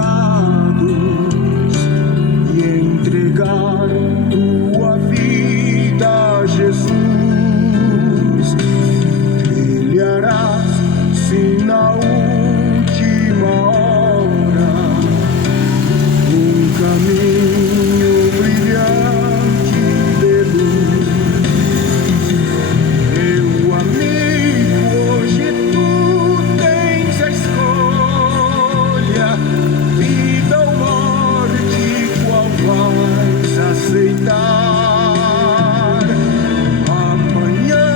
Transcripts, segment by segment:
pecados e entregar tua vida a Jesus, trilharás sim na última hora um caminho brilhante de luz. Meu amigo, hoje tu tens a escolha, vida ou morte, qual vais aceitar? Amanhã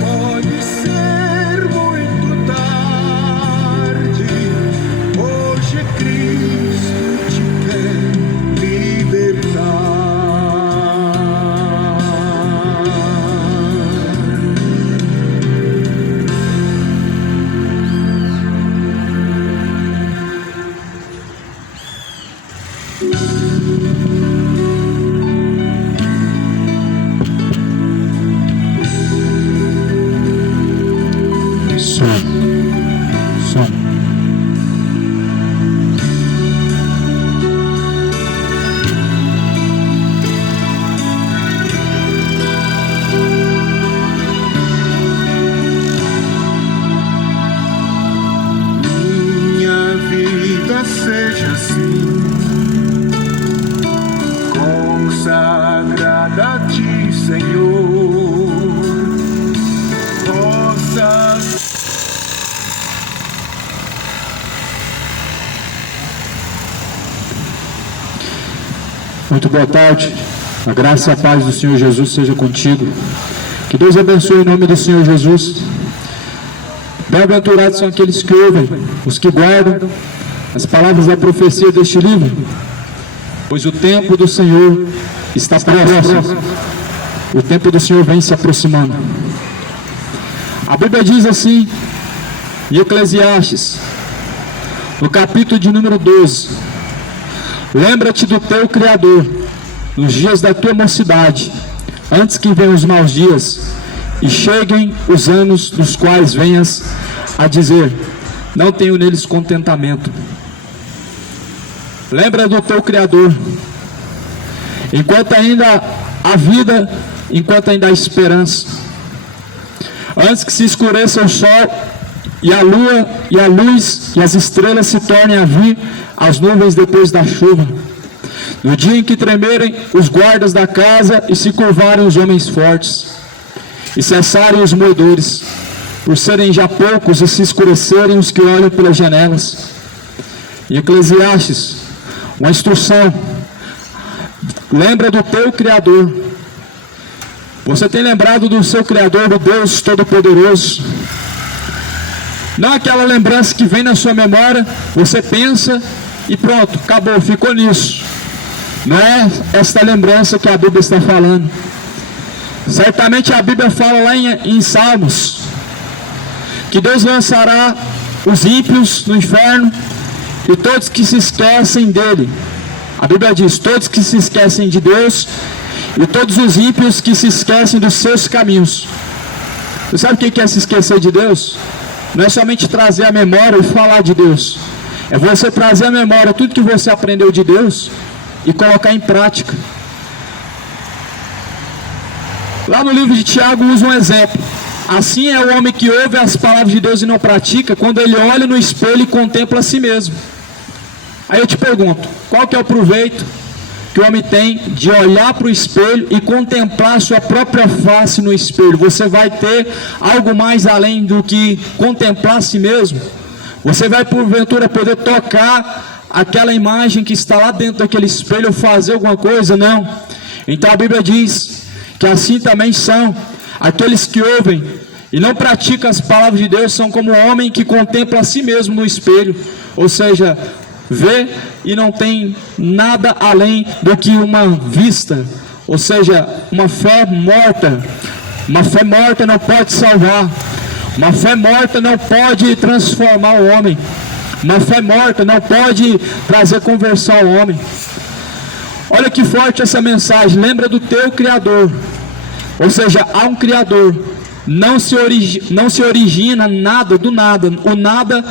pode ser muito tarde, hoje Cristo te quer Som. minha vida seja assim, consagrada a ti, Senhor. Possas Muito boa tarde. A graça e a paz do Senhor Jesus seja contigo. Que Deus abençoe em nome do Senhor Jesus. Bem-aventurados são aqueles que ouvem, os que guardam as palavras da profecia deste livro, pois o tempo do Senhor está próximo. O tempo do Senhor vem se aproximando. A Bíblia diz assim, em Eclesiastes, no capítulo de número 12: lembra-te do teu Criador nos dias da tua mocidade, antes que venham os maus dias e cheguem os anos dos quais venhas a dizer: não tenho neles contentamento. Lembra do teu Criador enquanto ainda há vida, enquanto ainda há esperança, antes que se escureça o sol e a lua e a luz e as estrelas se tornem a vir as nuvens depois da chuva, no dia em que tremerem os guardas da casa e se curvarem os homens fortes e cessarem os moedores, por serem já poucos e se escurecerem os que olham pelas janelas. Em Eclesiastes, uma instrução: lembra do teu Criador. Você tem lembrado do seu Criador, do Deus Todo-Poderoso? Não aquela lembrança que vem na sua memória, você pensa e pronto, acabou, ficou nisso. Não é esta lembrança que a Bíblia está falando. Certamente a Bíblia fala lá em Salmos que Deus lançará os ímpios no inferno e todos que se esquecem dele. A Bíblia diz: todos que se esquecem de Deus e todos os ímpios que se esquecem dos seus caminhos. Você sabe o que é se esquecer de Deus? Não é somente trazer a memória e falar de Deus. É você trazer a memória tudo que você aprendeu de Deus e colocar em prática. Lá no livro de Tiago usa um exemplo. Assim é o homem que ouve as palavras de Deus e não pratica, quando ele olha no espelho e contempla a si mesmo. Aí eu te pergunto, qual que é o proveito que o homem tem de olhar para o espelho e contemplar a sua própria face no espelho? Você vai ter algo mais além do que contemplar a si mesmo? Você vai porventura poder tocar aquela imagem que está lá dentro daquele espelho ou fazer alguma coisa? Não. Então a Bíblia diz que assim também são aqueles que ouvem e não praticam as palavras de Deus, são como um homem que contempla a si mesmo no espelho, ou seja, vê e não tem nada além do que uma vista, ou seja, uma fé morta. Uma fé morta não pode salvar, uma fé morta não pode transformar o homem, uma fé morta não pode trazer conversão ao homem. Olha que forte essa mensagem: lembra do teu Criador. Ou seja, há um Criador, não se origina nada do nada. O nada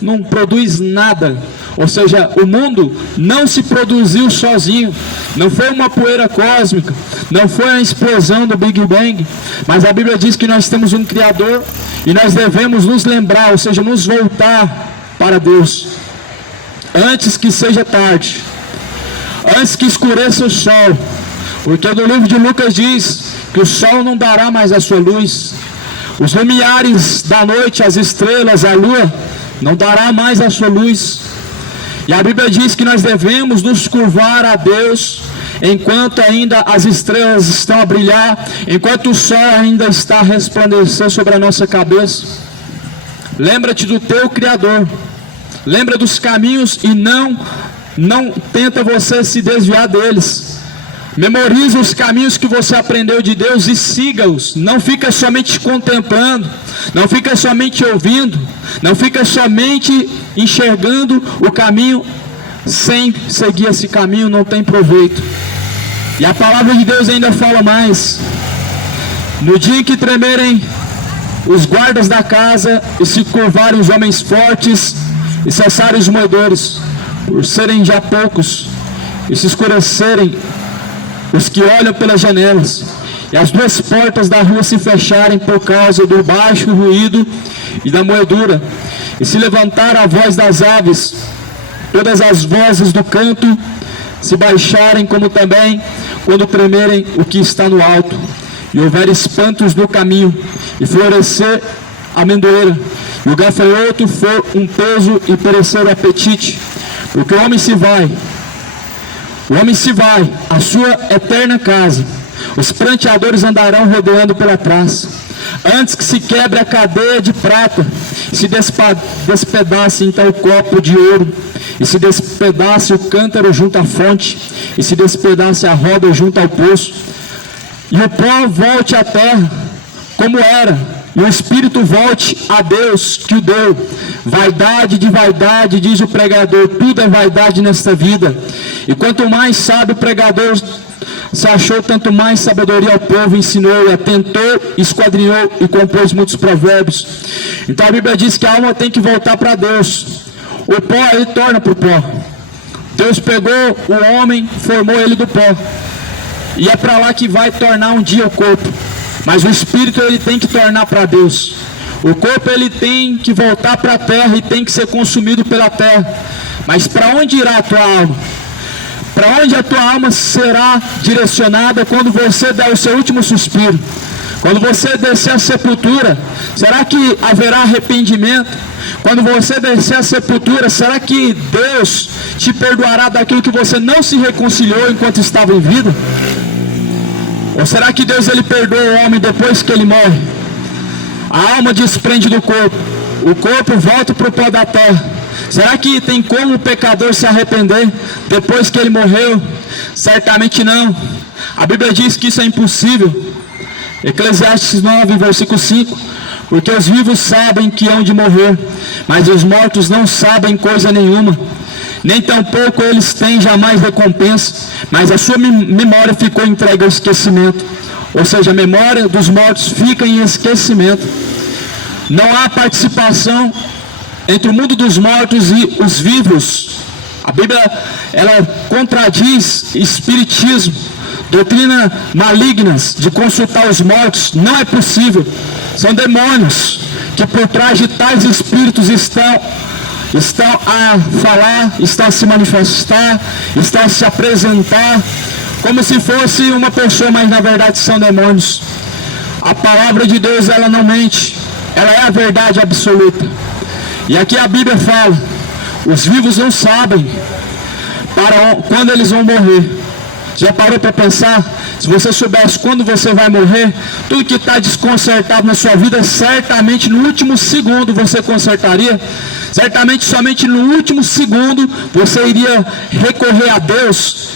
não produz nada. Ou seja, o mundo não se produziu sozinho, não foi uma poeira cósmica, não foi a explosão do Big Bang, mas a Bíblia diz que nós temos um Criador e nós devemos nos lembrar, ou seja, nos voltar para Deus, antes que seja tarde, antes que escureça o sol, porque no livro de Lucas diz que o sol não dará mais a sua luz, os lumiares da noite, as estrelas, a lua, não dará mais a sua luz. E a Bíblia diz que nós devemos nos curvar a Deus enquanto ainda as estrelas estão a brilhar, enquanto o sol ainda está a resplandecer sobre a nossa cabeça. Lembra-te do teu Criador, lembra dos caminhos e não tenta você se desviar deles. Memoriza os caminhos que você aprendeu de Deus e siga-os. Não fica somente contemplando, não fica somente ouvindo, não fica somente enxergando o caminho. Sem seguir esse caminho não tem proveito. E a palavra de Deus ainda fala mais: no dia em que tremerem os guardas da casa e se curvarem os homens fortes e cessarem os moedores, por serem já poucos, e se escurecerem os que olham pelas janelas, e as duas portas da rua se fecharem por causa do baixo ruído e da moedura, e se levantar a voz das aves, todas as vozes do canto se baixarem, como também quando tremerem o que está no alto, e houver espantos no caminho, e florescer a amendoeira, e o gafanhoto for um peso e perecer o apetite, porque o homem se vai à sua eterna casa, os pranteadores andarão rodeando pela praça, antes que se quebre a cadeia de prata, se despedace então o copo de ouro, e se despedace o cântaro junto à fonte, e se despedace a roda junto ao poço, e o pó volte à terra como era, e o espírito volte a Deus que o deu. Vaidade de vaidade, diz o pregador, tudo é vaidade nesta vida. E quanto mais sabe o pregador se achou, tanto mais sabedoria ao povo ensinou, e atentou, esquadrinhou e compôs muitos provérbios. Então a Bíblia diz que a alma tem que voltar para Deus. O pó ele torna para o pó. Deus pegou o homem, formou ele do pó, e é para lá que vai tornar um dia o corpo. Mas o espírito ele tem que tornar para Deus. O corpo ele tem que voltar para a terra e tem que ser consumido pela terra. Mas para onde irá a tua alma? Para onde a tua alma será direcionada quando você der o seu último suspiro? Quando você descer a sepultura, será que haverá arrependimento? Quando você descer a sepultura, será que Deus te perdoará daquilo que você não se reconciliou enquanto estava em vida? Ou será que Deus ele perdoa o homem depois que ele morre? A alma desprende do corpo, o corpo volta para o pó da terra. Será que tem como o pecador se arrepender depois que ele morreu? Certamente não. A Bíblia diz que isso é impossível. Eclesiastes 9, versículo 5. Porque os vivos sabem que hão de morrer, mas os mortos não sabem coisa nenhuma. Nem tampouco eles têm jamais recompensa, mas a sua memória ficou entregue ao esquecimento. Ou seja, a memória dos mortos fica em esquecimento. Não há participação entre o mundo dos mortos e os vivos. A Bíblia ela contradiz espiritismo, doutrina malignas de consultar os mortos. Não é possível. São demônios que por trás de tais espíritos estão a falar, estão a se manifestar, estão a se apresentar como se fosse uma pessoa, mas na verdade são demônios. A palavra de Deus ela não mente, ela é a verdade absoluta. E aqui a Bíblia fala: os vivos não sabem para quando eles vão morrer. Já parou para pensar? Se você soubesse quando você vai morrer, tudo que está desconcertado na sua vida, certamente no último segundo você consertaria. Certamente somente no último segundo você iria recorrer a Deus.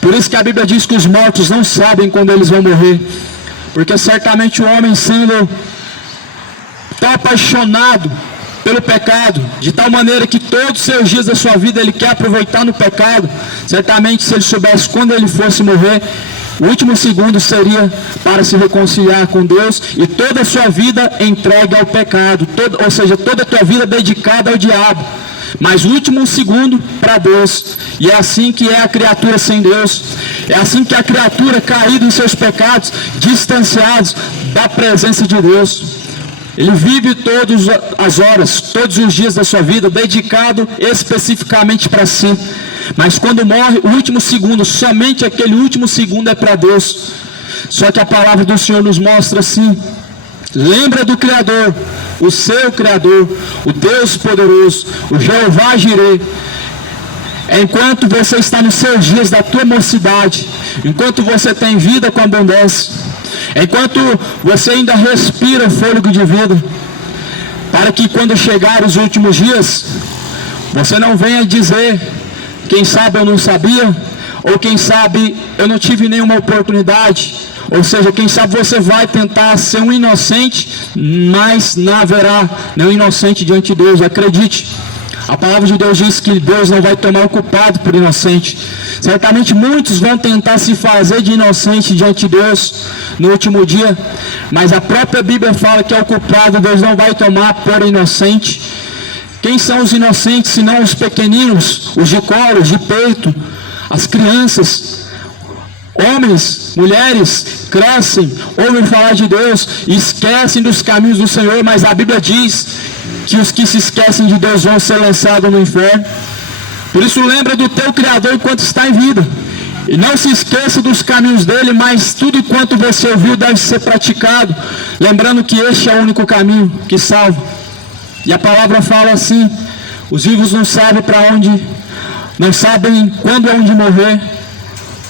Por isso que a Bíblia diz que os mortos não sabem quando eles vão morrer. Porque certamente o homem, sendo tão apaixonado pelo pecado, de tal maneira que todos os seus dias da sua vida ele quer aproveitar no pecado, certamente se ele soubesse quando ele fosse morrer, O último segundo seria para se reconciliar com Deus e toda a sua vida entregue ao pecado, ou seja, toda a tua vida dedicada ao diabo. Mas o último segundo para Deus. E é assim que é a criatura sem Deus. É assim que a criatura caída em seus pecados, distanciados da presença de Deus. Ele vive todas as horas, todos os dias da sua vida, dedicado especificamente para si. Mas quando morre, o último segundo, somente aquele último segundo é para Deus. Só que a palavra do Senhor nos mostra assim: lembra do Criador, o seu Criador, o Deus poderoso, o Jeová Jireh. Enquanto você está nos seus dias da tua mocidade, enquanto você tem vida com abundância, enquanto você ainda respira o fôlego de vida, para que quando chegar os últimos dias, você não venha dizer: quem sabe eu não sabia, ou quem sabe eu não tive nenhuma oportunidade. Ou seja, quem sabe você vai tentar ser um inocente, mas não haverá nenhum inocente diante de Deus. Acredite, a palavra de Deus diz que Deus não vai tomar o culpado por inocente. Certamente muitos vão tentar se fazer de inocente diante de Deus no último dia, mas a própria Bíblia fala que é o culpado Deus não vai tomar por inocente. Quem são os inocentes senão os pequeninos, os de colo, os de peito, as crianças? Homens, mulheres, crescem, ouvem falar de Deus e esquecem dos caminhos do Senhor, mas a Bíblia diz que os que se esquecem de Deus vão ser lançados no inferno. Por isso lembra do teu Criador enquanto está em vida, e não se esqueça dos caminhos dele, mas tudo quanto você ouviu deve ser praticado, lembrando que este é o único caminho que salva. E a palavra fala assim: os vivos não sabem para onde, não sabem quando é onde morrer.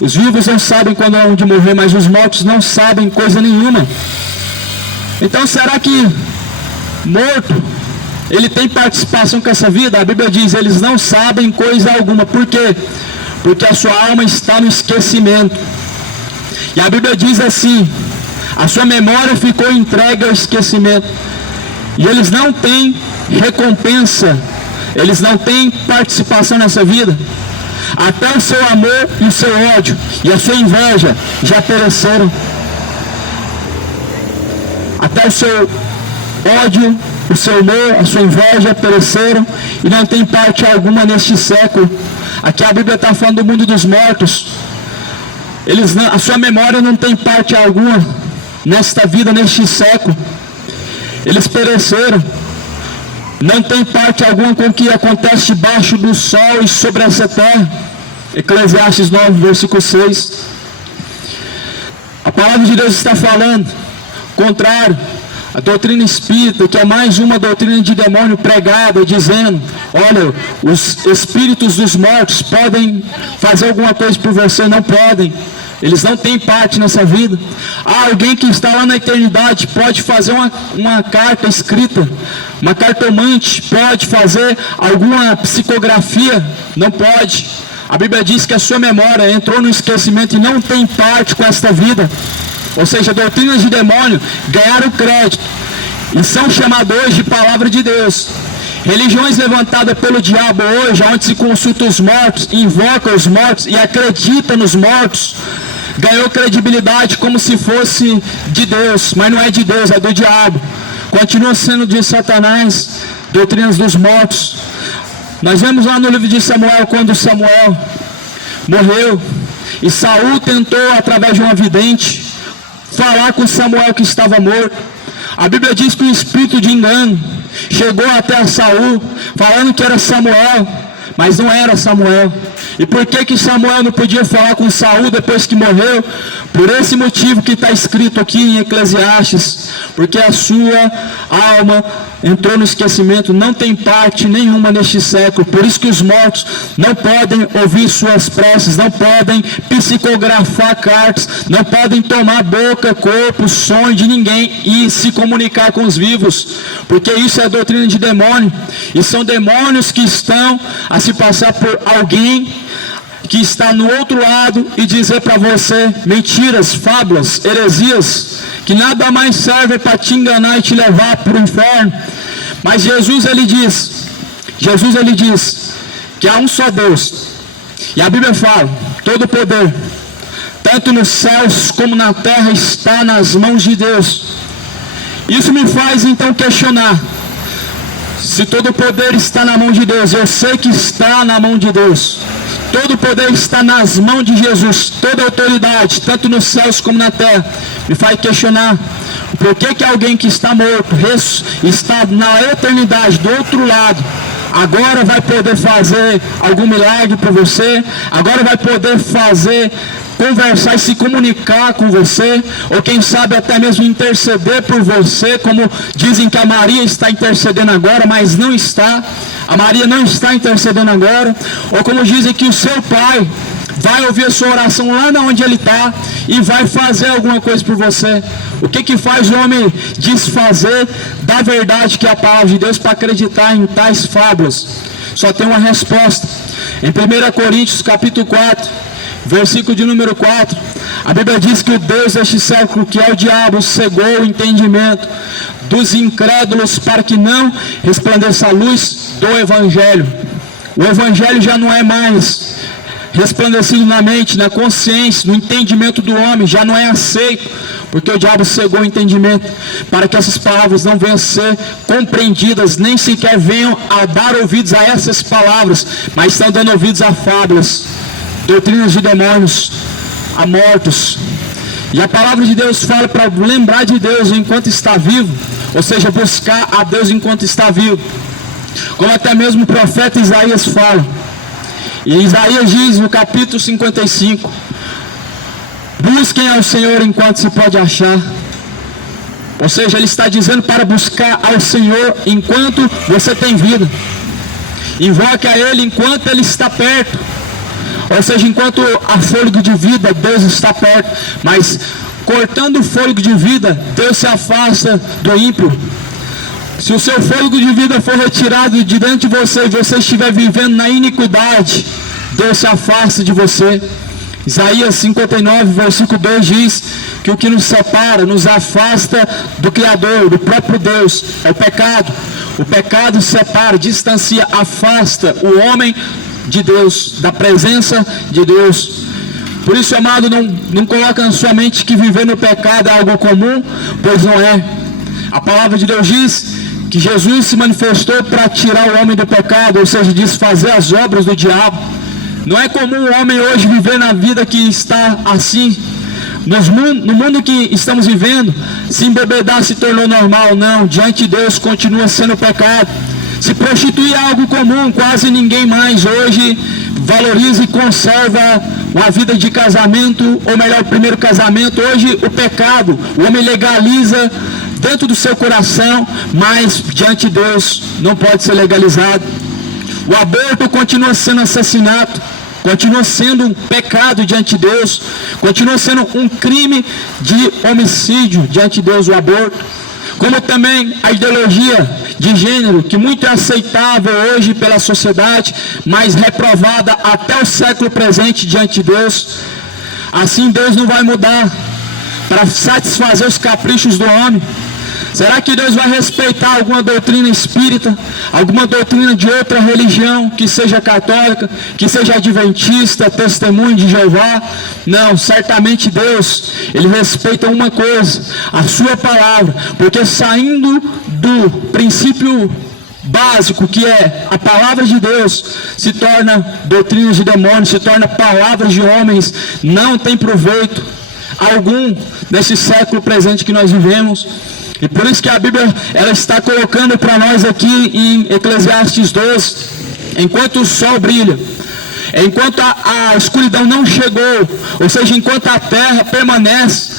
Os vivos não sabem quando é onde morrer, mas os mortos não sabem coisa nenhuma. Então será que morto, ele tem participação com essa vida? A Bíblia diz: eles não sabem coisa alguma. Por quê? Porque a sua alma está no esquecimento. E a Bíblia diz assim: a sua memória ficou entregue ao esquecimento. E eles não têm recompensa, eles não têm participação nessa vida. Até o seu amor e o seu ódio e a sua inveja já pereceram. Até o seu ódio, o seu amor, a sua inveja pereceram e não tem parte alguma neste século. Aqui a Bíblia está falando do mundo dos mortos. A sua memória não tem parte alguma nesta vida, neste século. Eles pereceram, não tem parte alguma com o que acontece debaixo do sol e sobre essa terra. Eclesiastes 9, versículo 6. A palavra de Deus está falando contrário. A doutrina espírita, que é mais uma doutrina de demônio pregada, dizendo: olha, os espíritos dos mortos podem fazer alguma coisa por você. Não podem. Eles não têm parte nessa vida. Alguém que está lá na eternidade pode fazer uma carta escrita, uma cartomante, pode fazer alguma psicografia? Não pode. A Bíblia diz que a sua memória entrou no esquecimento e não tem parte com esta vida. Ou seja, doutrinas de demônio ganharam crédito e são chamadas hoje de palavra de Deus. Religiões levantadas pelo diabo hoje, onde se consulta os mortos, invoca os mortos e acredita nos mortos, ganhou credibilidade como se fosse de Deus, mas não é de Deus, é do diabo. Continua sendo de Satanás, doutrinas dos mortos. Nós vemos lá no livro de Samuel, quando Samuel morreu e Saul tentou, através de uma vidente, falar com Samuel que estava morto. A Bíblia diz que o espírito de engano chegou até Saul, falando que era Samuel, mas não era Samuel. E por que Samuel não podia falar com Saul depois que morreu? Por esse motivo que está escrito aqui em Eclesiastes: porque a sua alma entrou no esquecimento, não tem parte nenhuma neste século. Por isso que os mortos não podem ouvir suas preces, não podem psicografar cartas, não podem tomar boca, corpo, sonho de ninguém e se comunicar com os vivos, porque isso é doutrina de demônio, e são demônios que estão a se passar por alguém que está no outro lado e dizer para você mentiras, fábulas, heresias, que nada mais serve para te enganar e te levar para o inferno. Mas Jesus ele diz que há um só Deus, e a Bíblia fala: todo poder, tanto nos céus como na terra, está nas mãos de Deus. Isso me faz então questionar: se todo o poder está na mão de Deus, eu sei que está na mão de Deus, todo o poder está nas mãos de Jesus, toda a autoridade, tanto nos céus como na terra, me faz questionar por que alguém que está morto, está na eternidade do outro lado, agora vai poder fazer algum milagre por você, agora vai poder conversar e se comunicar com você, ou quem sabe até mesmo interceder por você, como dizem que a Maria está intercedendo agora, mas não está. A Maria não está intercedendo agora. Ou como dizem que o seu pai vai ouvir a sua oração lá onde ele está e vai fazer alguma coisa por você. O que faz o homem desfazer da verdade que é a palavra de Deus para acreditar em tais fábulas? Só tem uma resposta. Em 1 Coríntios capítulo 4, versículo de número 4, a Bíblia diz que o Deus deste século, que é o diabo, cegou o entendimento dos incrédulos para que não resplandeça a luz do Evangelho. O Evangelho já não é mais resplandecido na mente, na consciência, no entendimento do homem, já não é aceito, porque o diabo cegou o entendimento para que essas palavras não venham a ser compreendidas, nem sequer venham a dar ouvidos a essas palavras, mas estão dando ouvidos a fábulas, doutrinas de demônios, a mortos. E a palavra de Deus fala para lembrar de Deus enquanto está vivo, ou seja, buscar a Deus enquanto está vivo, como até mesmo o profeta Isaías fala. E Isaías diz no capítulo 55: busquem ao Senhor enquanto se pode achar. Ou seja, ele está dizendo para buscar ao Senhor enquanto você tem vida. Invoque a Ele enquanto Ele está perto. Ou seja, enquanto há fôlego de vida, Deus está perto. Mas cortando o fôlego de vida, Deus se afasta do ímpio. Se o seu fôlego de vida for retirado de dentro de você e você estiver vivendo na iniquidade, Deus se afasta de você. Isaías 59, versículo 2 diz que o que nos separa, nos afasta do Criador, do próprio Deus, é o pecado. O pecado separa, distancia, afasta o homem de Deus, da presença de Deus. Por isso, amado, não coloca na sua mente que viver no pecado é algo comum, pois não é. A palavra de Deus diz que Jesus se manifestou para tirar o homem do pecado, ou seja, desfazer as obras do diabo. Não é comum o homem hoje viver na vida que está assim. No mundo que estamos vivendo, se embebedar se tornou normal. Não, diante de Deus continua sendo pecado. Se prostituir é algo comum, quase ninguém mais hoje valoriza e conserva uma vida de casamento, ou melhor, o primeiro casamento. Hoje o pecado, o homem legaliza dentro do seu coração, mas diante de Deus não pode ser legalizado. O aborto continua sendo assassinato, continua sendo um pecado diante de Deus, continua sendo um crime de homicídio diante de Deus, o aborto. Como também a ideologia de gênero, que muito é aceitável hoje pela sociedade, mas reprovada até o século presente diante de Deus. Assim Deus não vai mudar para satisfazer os caprichos do homem. Será que Deus vai respeitar alguma doutrina espírita, alguma doutrina de outra religião, que seja católica, que seja adventista, testemunho de Jeová? Não, certamente Deus, Ele respeita uma coisa, a sua palavra, porque saindo do princípio básico, que é a palavra de Deus, se torna doutrina de demônios, se torna palavras de homens, não tem proveito algum nesse século presente que nós vivemos. E por isso que a Bíblia ela está colocando para nós aqui em Eclesiastes 12, enquanto o sol brilha, enquanto a escuridão não chegou, ou seja, enquanto a terra permanece,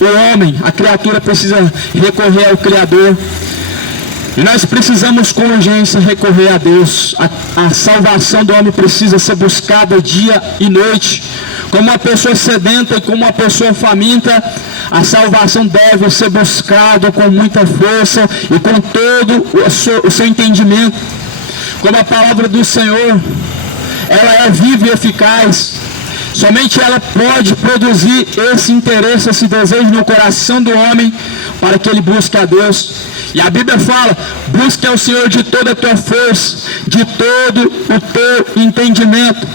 o homem, a criatura precisa recorrer ao Criador. E nós precisamos com urgência recorrer a Deus. A salvação do homem precisa ser buscada dia e noite. Como uma pessoa sedenta e como uma pessoa faminta, a salvação deve ser buscada com muita força e com todo o seu entendimento. Como a palavra do Senhor, ela é viva e eficaz. Somente ela pode produzir esse interesse, esse desejo no coração do homem para que ele busque a Deus. E a Bíblia fala: busque ao Senhor de toda a tua força, de todo o teu entendimento.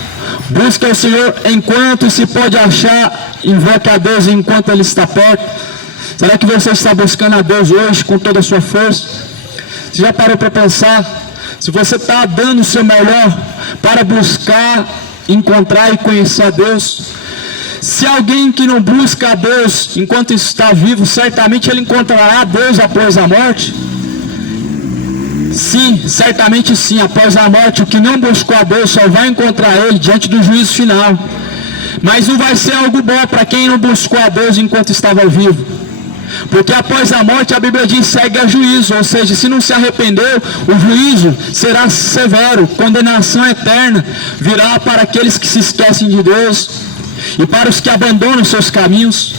Busca o Senhor enquanto se pode achar, invoque a Deus enquanto Ele está perto. Será que você está buscando a Deus hoje com toda a sua força? Você já parou para pensar? Se você está dando o seu melhor para buscar, encontrar e conhecer a Deus? Se alguém que não busca a Deus enquanto está vivo, certamente ele encontrará a Deus após a morte? Sim, certamente sim, após a morte, o que não buscou a Deus só vai encontrar Ele diante do juízo final. Mas não vai ser algo bom para quem não buscou a Deus enquanto estava vivo. Porque após a morte a Bíblia diz segue a juízo, ou seja, se não se arrependeu, o juízo será severo, condenação eterna virá para aqueles que se esquecem de Deus e para os que abandonam seus caminhos.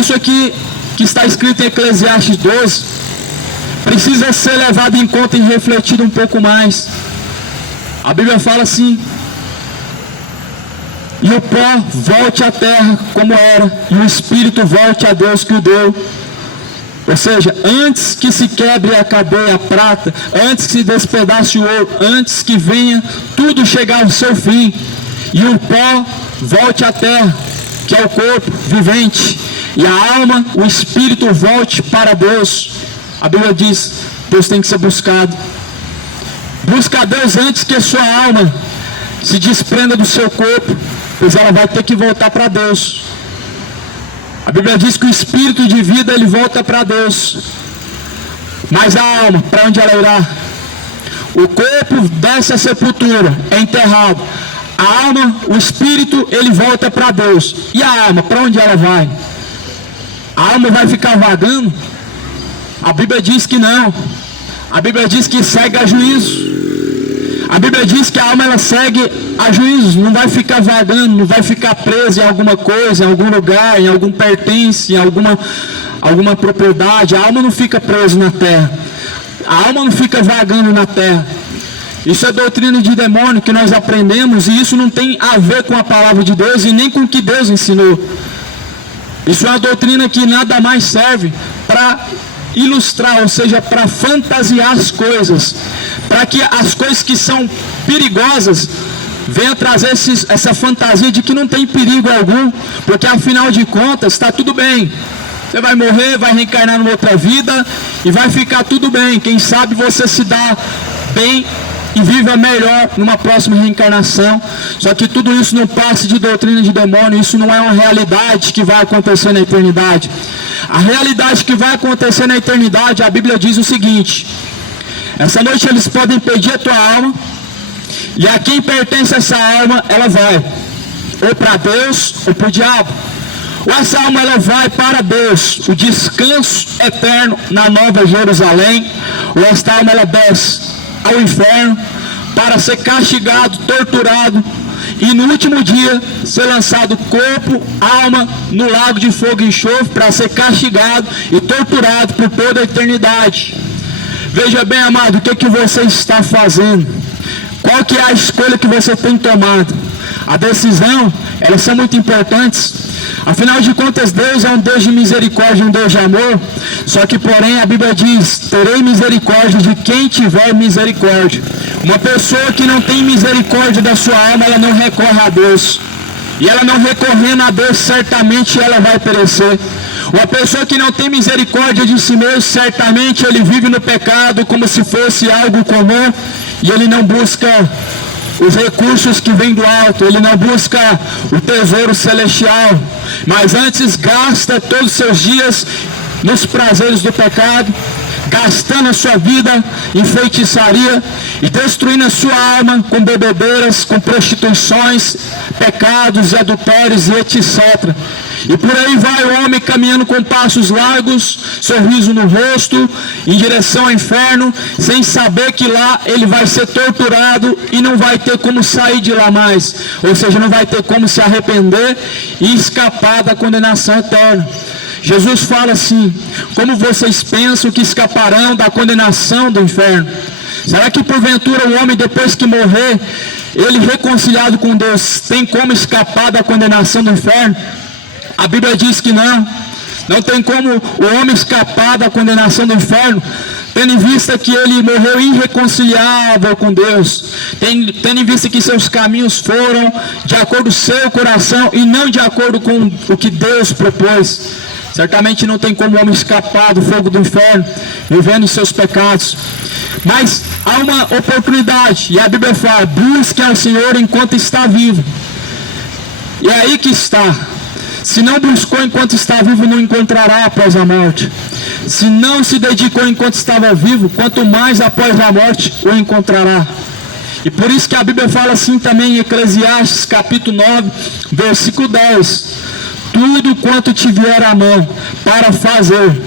Isso aqui que está escrito em Eclesiastes 12 precisa ser levado em conta e refletido um pouco mais. A Bíblia fala assim: e o pó volte à terra como era, e o espírito volte a Deus que o deu. Ou seja, antes que se quebre a cadeia, a prata, antes que se despedace o ouro, antes que venha tudo chegar ao seu fim, e o pó volte à terra, que é o corpo vivente, e a alma, o espírito volte para Deus. A Bíblia diz, Deus tem que ser buscado. Busca a Deus antes que a sua alma se desprenda do seu corpo, pois ela vai ter que voltar para Deus. A Bíblia diz que o espírito de vida ele volta para Deus, mas a alma, para onde ela irá? O corpo desce à sepultura, é enterrado. A alma, o espírito, ele volta para Deus. E a alma, para onde ela vai? A alma vai ficar vagando? A Bíblia diz que não. A Bíblia diz que segue a juízo. A Bíblia diz que a alma ela segue a juízo, não vai ficar vagando, não vai ficar presa em alguma coisa, em algum lugar, em algum pertence, em alguma propriedade. A alma não fica presa na terra. A alma não fica vagando na terra. Isso é doutrina de demônio que nós aprendemos, e isso não tem a ver com a palavra de Deus e nem com o que Deus ensinou. Isso é uma doutrina que nada mais serve para ilustrar, ou seja, para fantasiar as coisas, para que as coisas que são perigosas venham trazer essa fantasia de que não tem perigo algum, porque afinal de contas está tudo bem. Você vai morrer, vai reencarnar numa outra vida e vai ficar tudo bem. Quem sabe você se dá bem e viva melhor numa próxima reencarnação. Só que tudo isso não passa de doutrina de demônio. Isso não é uma realidade que vai acontecer na eternidade. A realidade que vai acontecer na eternidade, a Bíblia diz o seguinte: essa noite eles podem pedir a tua alma, e a quem pertence essa alma, ela vai ou para Deus ou para o diabo. Ou essa alma ela vai para Deus, o descanso eterno na Nova Jerusalém, ou esta alma ela desce ao inferno para ser castigado, torturado e no último dia ser lançado corpo, alma no lago de fogo e enxofre para ser castigado e torturado por toda a eternidade. Veja bem, amado, o que você está fazendo? Qual que é a escolha que você tem tomado? A decisão, elas são muito importantes. Afinal de contas, Deus é um Deus de misericórdia, um Deus de amor. Só que, porém, a Bíblia diz: terei misericórdia de quem tiver misericórdia. Uma pessoa que não tem misericórdia da sua alma, ela não recorre a Deus. E ela não recorrendo a Deus, certamente ela vai perecer. Uma pessoa que não tem misericórdia de si mesmo, certamente ele vive no pecado como se fosse algo comum, e ele não busca os recursos que vêm do alto, ele não busca o tesouro celestial, mas antes gasta todos os seus dias nos prazeres do pecado, gastando a sua vida em feitiçaria e destruindo a sua alma com bebedeiras, com prostituições, pecados e adultérios e etc. E por aí vai o homem caminhando com passos largos, sorriso no rosto, em direção ao inferno, sem saber que lá ele vai ser torturado e não vai ter como sair de lá mais. Ou seja, não vai ter como se arrepender e escapar da condenação eterna. Jesus fala assim: como vocês pensam que escaparão da condenação do inferno? Será que porventura o homem, depois que morrer, ele reconciliado com Deus, tem como escapar da condenação do inferno? A Bíblia diz que não. Não tem como o homem escapar da condenação do inferno. tendo em vista que ele morreu irreconciliável com Deus, tendo em vista que seus caminhos foram de acordo com o seu coração e não de acordo com o que Deus propôs. Certamente não tem como o homem escapar do fogo do inferno, vivendo em seus pecados. Mas há uma oportunidade, e a Bíblia fala: busque ao Senhor enquanto está vivo. E é aí que está. Se não buscou enquanto está vivo, não encontrará após a morte. Se não se dedicou enquanto estava vivo, quanto mais após a morte o encontrará. E por isso que a Bíblia fala assim também em Eclesiastes capítulo 9, versículo 10: tudo quanto te vier à mão para fazer,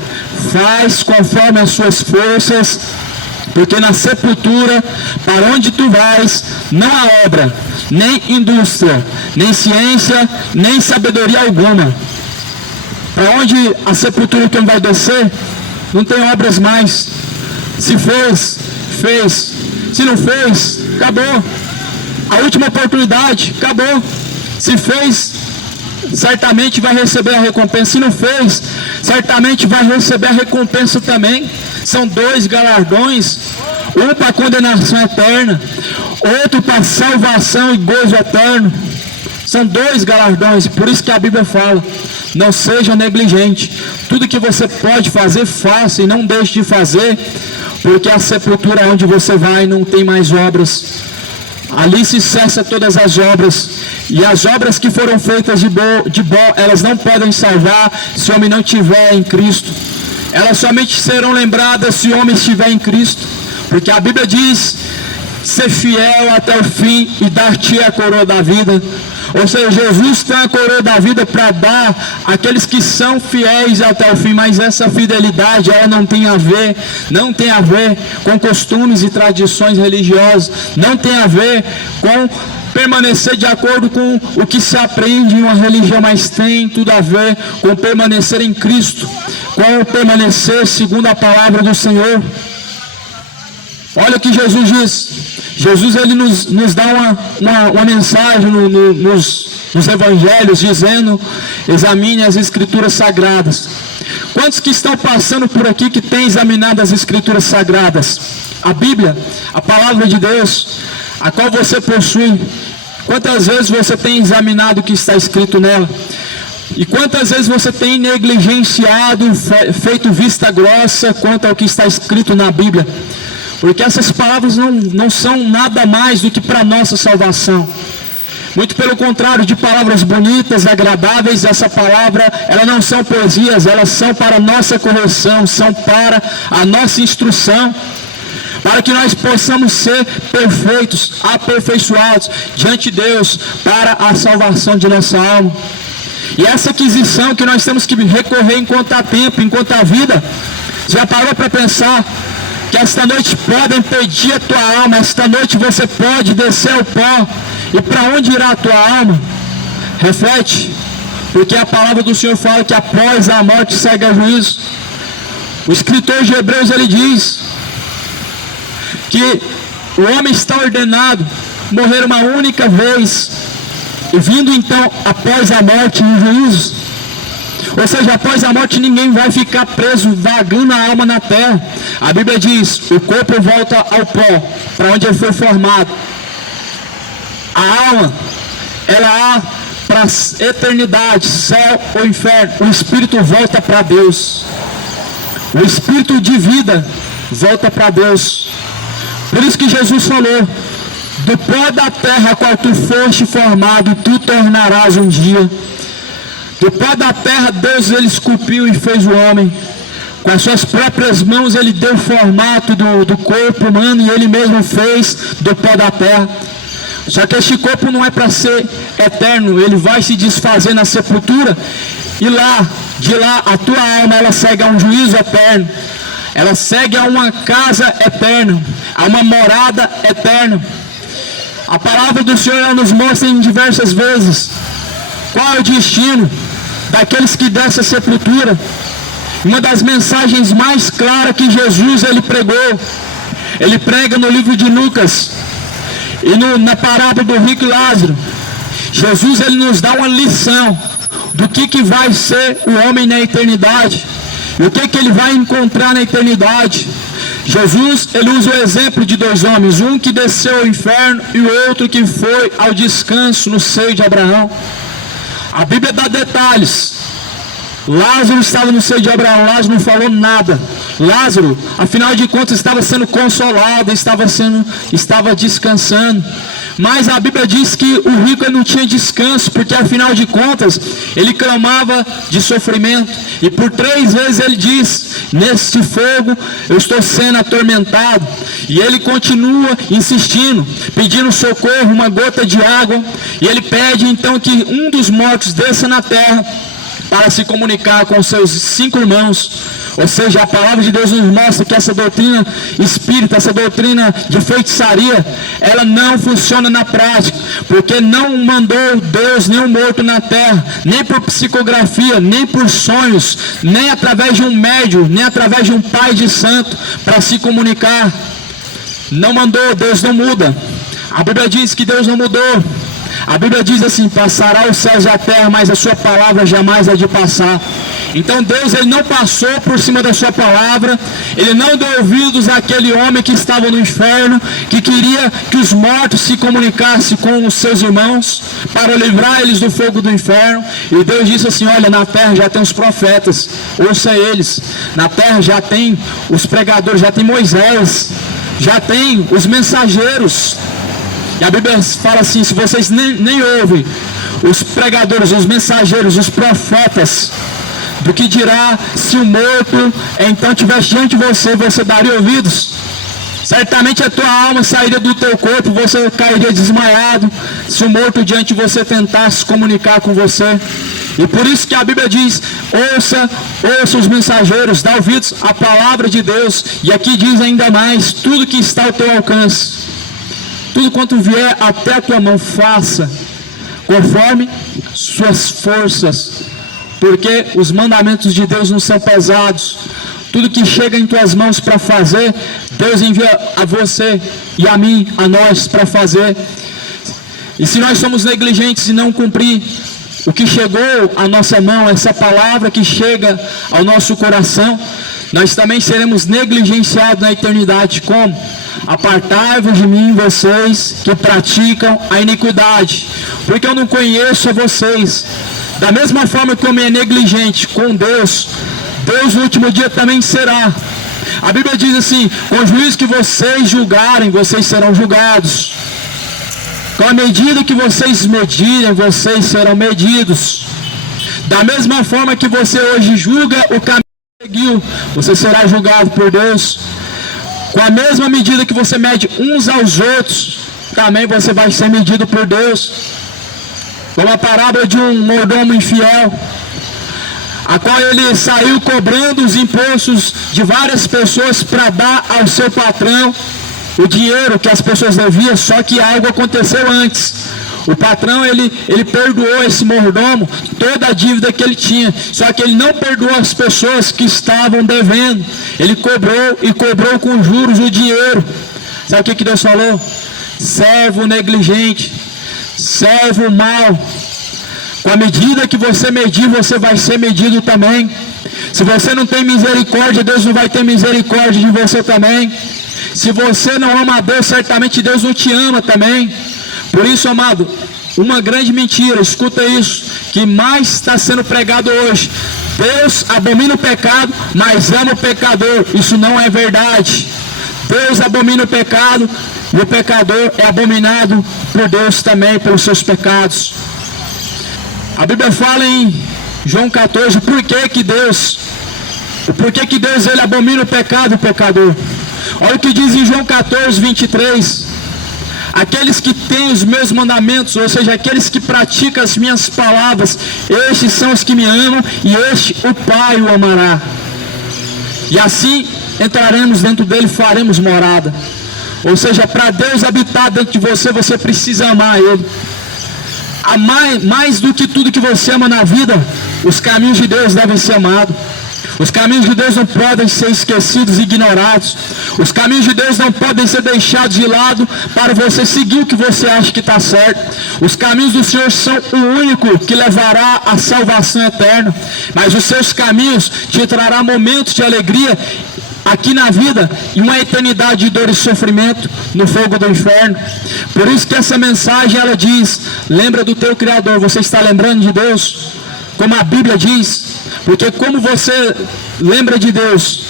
faz conforme as suas forças, porque na sepultura, para onde tu vais, não há obra, nem indústria, nem ciência, nem sabedoria alguma. Para onde a sepultura que vai descer, não tem obras mais. Se fez, fez. Se não fez, acabou. A última oportunidade, acabou. Se fez, certamente vai receber a recompensa. Se não fez, certamente vai receber a recompensa também. São dois galardões, um para condenação eterna, outro para salvação e gozo eterno. São dois galardões, por isso que a Bíblia fala: não seja negligente. Tudo que você pode fazer, faça, e não deixe de fazer, porque a sepultura onde você vai não tem mais obras. Ali se cessa todas as obras, e as obras que foram feitas de bom, elas não podem salvar se o homem não estiver em Cristo. Elas somente serão lembradas se o homem estiver em Cristo, porque a Bíblia diz: ser fiel até o fim e dar-te a coroa da vida. Ou seja, Jesus tem a coroa da vida para dar àqueles que são fiéis até o fim, mas essa fidelidade, ela não tem a ver com costumes e tradições religiosas, não tem a ver com permanecer de acordo com o que se aprende em uma religião, mas tem tudo a ver com permanecer em Cristo, com permanecer segundo a palavra do Senhor. Olha o que Jesus diz. Jesus, ele nos dá uma mensagem nos evangelhos, dizendo: examine as escrituras sagradas. Quantos que estão passando por aqui que têm examinado as escrituras sagradas? A Bíblia, a palavra de Deus, a qual você possui. Quantas vezes você tem examinado o que está escrito nela? E quantas vezes você tem negligenciado, feito vista grossa quanto ao que está escrito na Bíblia? Porque essas palavras não são nada mais do que para a nossa salvação. Muito pelo contrário, de palavras bonitas, agradáveis, essa palavra, elas não são poesias, elas são para a nossa correção, são para a nossa instrução, para que nós possamos ser perfeitos, aperfeiçoados diante de Deus, para a salvação de nossa alma. E essa aquisição que nós temos que recorrer enquanto há tempo, enquanto há vida. Já parou para pensar que esta noite podem pedir a tua alma, esta noite você pode descer ao pó, e para onde irá a tua alma? Reflete, porque a palavra do Senhor fala que após a morte segue a juízo. O escritor de Hebreus, ele diz que o homem está ordenado morrer uma única vez, e vindo então após a morte em juízo. Ou seja, após a morte ninguém vai ficar preso, vagando a alma na terra. A Bíblia diz: o corpo volta ao pó, para onde ele foi formado. A alma, ela há para a eternidade, céu ou inferno. O espírito volta para Deus. O espírito de vida volta para Deus. Por isso que Jesus falou: do pó da terra a qual tu foste formado, tu tornarás um dia. Do pó da terra Deus, ele esculpiu e fez o homem. Com as suas próprias mãos ele deu o formato do corpo humano, e ele mesmo fez do pó da terra. Só que este corpo não é para ser eterno, ele vai se desfazer na sepultura, e de lá a tua alma, ela segue a um juízo eterno, ela segue a uma casa eterna, a uma morada eterna. A palavra do Senhor, ela nos mostra em diversas vezes qual é o destino daqueles que descem a sepultura. Uma das mensagens mais claras que Jesus, ele pregou, ele prega no livro de Lucas, e na parábola do rico e Lázaro. Jesus, ele nos dá uma lição do que vai ser o homem na eternidade, e o que ele vai encontrar na eternidade. Jesus, ele usa o exemplo de dois homens, um que desceu ao inferno e o outro que foi ao descanso no seio de Abraão. A Bíblia dá detalhes. Lázaro estava no seio de Abraão, Lázaro não falou nada. Lázaro, afinal de contas, estava sendo consolado, estava descansando. Mas a Bíblia diz que o rico ele não tinha descanso, porque afinal de contas, ele clamava de sofrimento. E por 3 vezes ele diz, neste fogo eu estou sendo atormentado. E ele continua insistindo, pedindo socorro, uma gota de água. E ele pede então que um dos mortos desça na terra para se comunicar com seus 5 irmãos. Ou seja, a palavra de Deus nos mostra que essa doutrina espírita, essa doutrina de feitiçaria, ela não funciona na prática, porque não mandou Deus nenhum morto na terra, nem por psicografia, nem por sonhos, nem através de um médium, nem através de um pai de santo para se comunicar. Não mandou, Deus não muda. A Bíblia diz que Deus não mudou. A Bíblia diz assim, passará os céus e a terra, mas a sua palavra jamais há de passar. Então Deus ele não passou por cima da sua palavra, ele não deu ouvidos àquele homem que estava no inferno, que queria que os mortos se comunicassem com os seus irmãos, para livrar eles do fogo do inferno. E Deus disse assim, olha, na terra já tem os profetas, ouça eles. Na terra já tem os pregadores, já tem Moisés, já tem os mensageiros. E a Bíblia fala assim, se vocês nem ouvem os pregadores, os mensageiros, os profetas, do que dirá se o morto então estivesse diante de você, você daria ouvidos? Certamente a tua alma sairia do teu corpo, você cairia desmaiado, se o morto diante de você tentasse comunicar com você. E por isso que a Bíblia diz, ouça os mensageiros, dá ouvidos à palavra de Deus. E aqui diz ainda mais, tudo que está ao teu alcance, tudo quanto vier até a tua mão, faça conforme suas forças, porque os mandamentos de Deus não são pesados. Tudo que chega em tuas mãos para fazer, Deus envia a você e a mim, a nós, para fazer. E se nós somos negligentes e não cumprir o que chegou à nossa mão, essa palavra que chega ao nosso coração, nós também seremos negligenciados na eternidade. Como? Apartai-vos de mim, vocês que praticam a iniquidade, porque eu não conheço a vocês. Da mesma forma que o homem é negligente com Deus, Deus no último dia também será. A Bíblia diz assim, com o juízo que vocês julgarem, vocês serão julgados. Com a medida que vocês medirem, vocês serão medidos. Da mesma forma que você hoje julga o caminho que seguiu, você será julgado por Deus. Com a mesma medida que você mede uns aos outros, também você vai ser medido por Deus. Como a parábola de um mordomo infiel, a qual ele saiu cobrando os impostos de várias pessoas para dar ao seu patrão o dinheiro que as pessoas deviam, só que algo aconteceu antes. O patrão ele perdoou esse mordomo toda a dívida que ele tinha, só que ele não perdoou as pessoas que estavam devendo. Ele cobrou e cobrou com juros o dinheiro. Sabe o que Deus falou? Servo negligente, servo mau. Com a medida que você medir, você vai ser medido também. Se você não tem misericórdia, Deus não vai ter misericórdia de você também. Se você não ama a Deus, certamente Deus não te ama também. Por isso, amado, uma grande mentira, escuta isso, que mais está sendo pregado hoje. Deus abomina o pecado, mas ama o pecador. Isso não é verdade. Deus abomina o pecado e o pecador é abominado por Deus também, pelos seus pecados. A Bíblia fala em João 14, por que Deus ele abomina o pecado e o pecador. Olha o que diz em João 14, 23. Aqueles que têm os meus mandamentos, ou seja, aqueles que praticam as minhas palavras, estes são os que me amam, e este o Pai o amará. E assim entraremos dentro dele e faremos morada. Ou seja, para Deus habitar dentro de você, você precisa amar Ele. Mais do que tudo que você ama na vida, os caminhos de Deus devem ser amados. Os caminhos de Deus não podem ser esquecidos e ignorados. Os caminhos de Deus não podem ser deixados de lado para você seguir o que você acha que está certo. Os caminhos do Senhor são o único que levará à salvação eterna. Mas os seus caminhos te trará momentos de alegria aqui na vida e uma eternidade de dor e sofrimento no fogo do inferno. Por isso que essa mensagem ela diz: lembra do teu Criador. Você está lembrando de Deus? Como a Bíblia diz. Porque como você lembra de Deus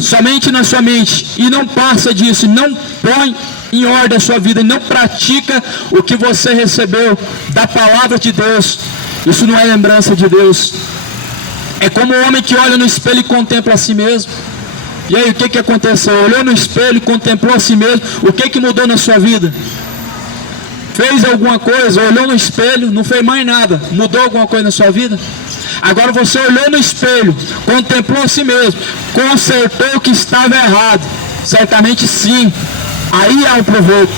somente na sua mente e não passa disso, não põe em ordem a sua vida e não pratica o que você recebeu da palavra de Deus, isso não é lembrança de Deus. É como o homem que olha no espelho e contempla a si mesmo. E aí, o que aconteceu? Olhou no espelho e contemplou a si mesmo. O que mudou na sua vida? Fez alguma coisa? Olhou no espelho, não fez mais nada. Mudou alguma coisa na sua vida? Agora você olhou no espelho, contemplou a si mesmo, consertou o que estava errado. Certamente sim. Aí há um proveito.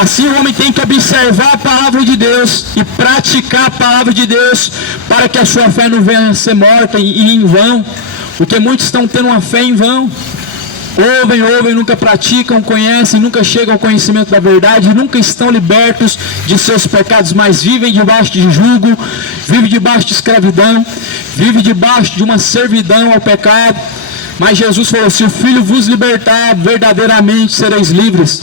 Assim o homem tem que observar a palavra de Deus e praticar a palavra de Deus, para que a sua fé não venha a ser morta e em vão. Porque muitos estão tendo uma fé em vão. Ouvem, nunca praticam, conhecem, nunca chegam ao conhecimento da verdade, nunca estão libertos de seus pecados, mas vivem debaixo de jugo, vivem debaixo de escravidão, vivem debaixo de uma servidão ao pecado. Mas Jesus falou: se o Filho vos libertar, verdadeiramente sereis livres.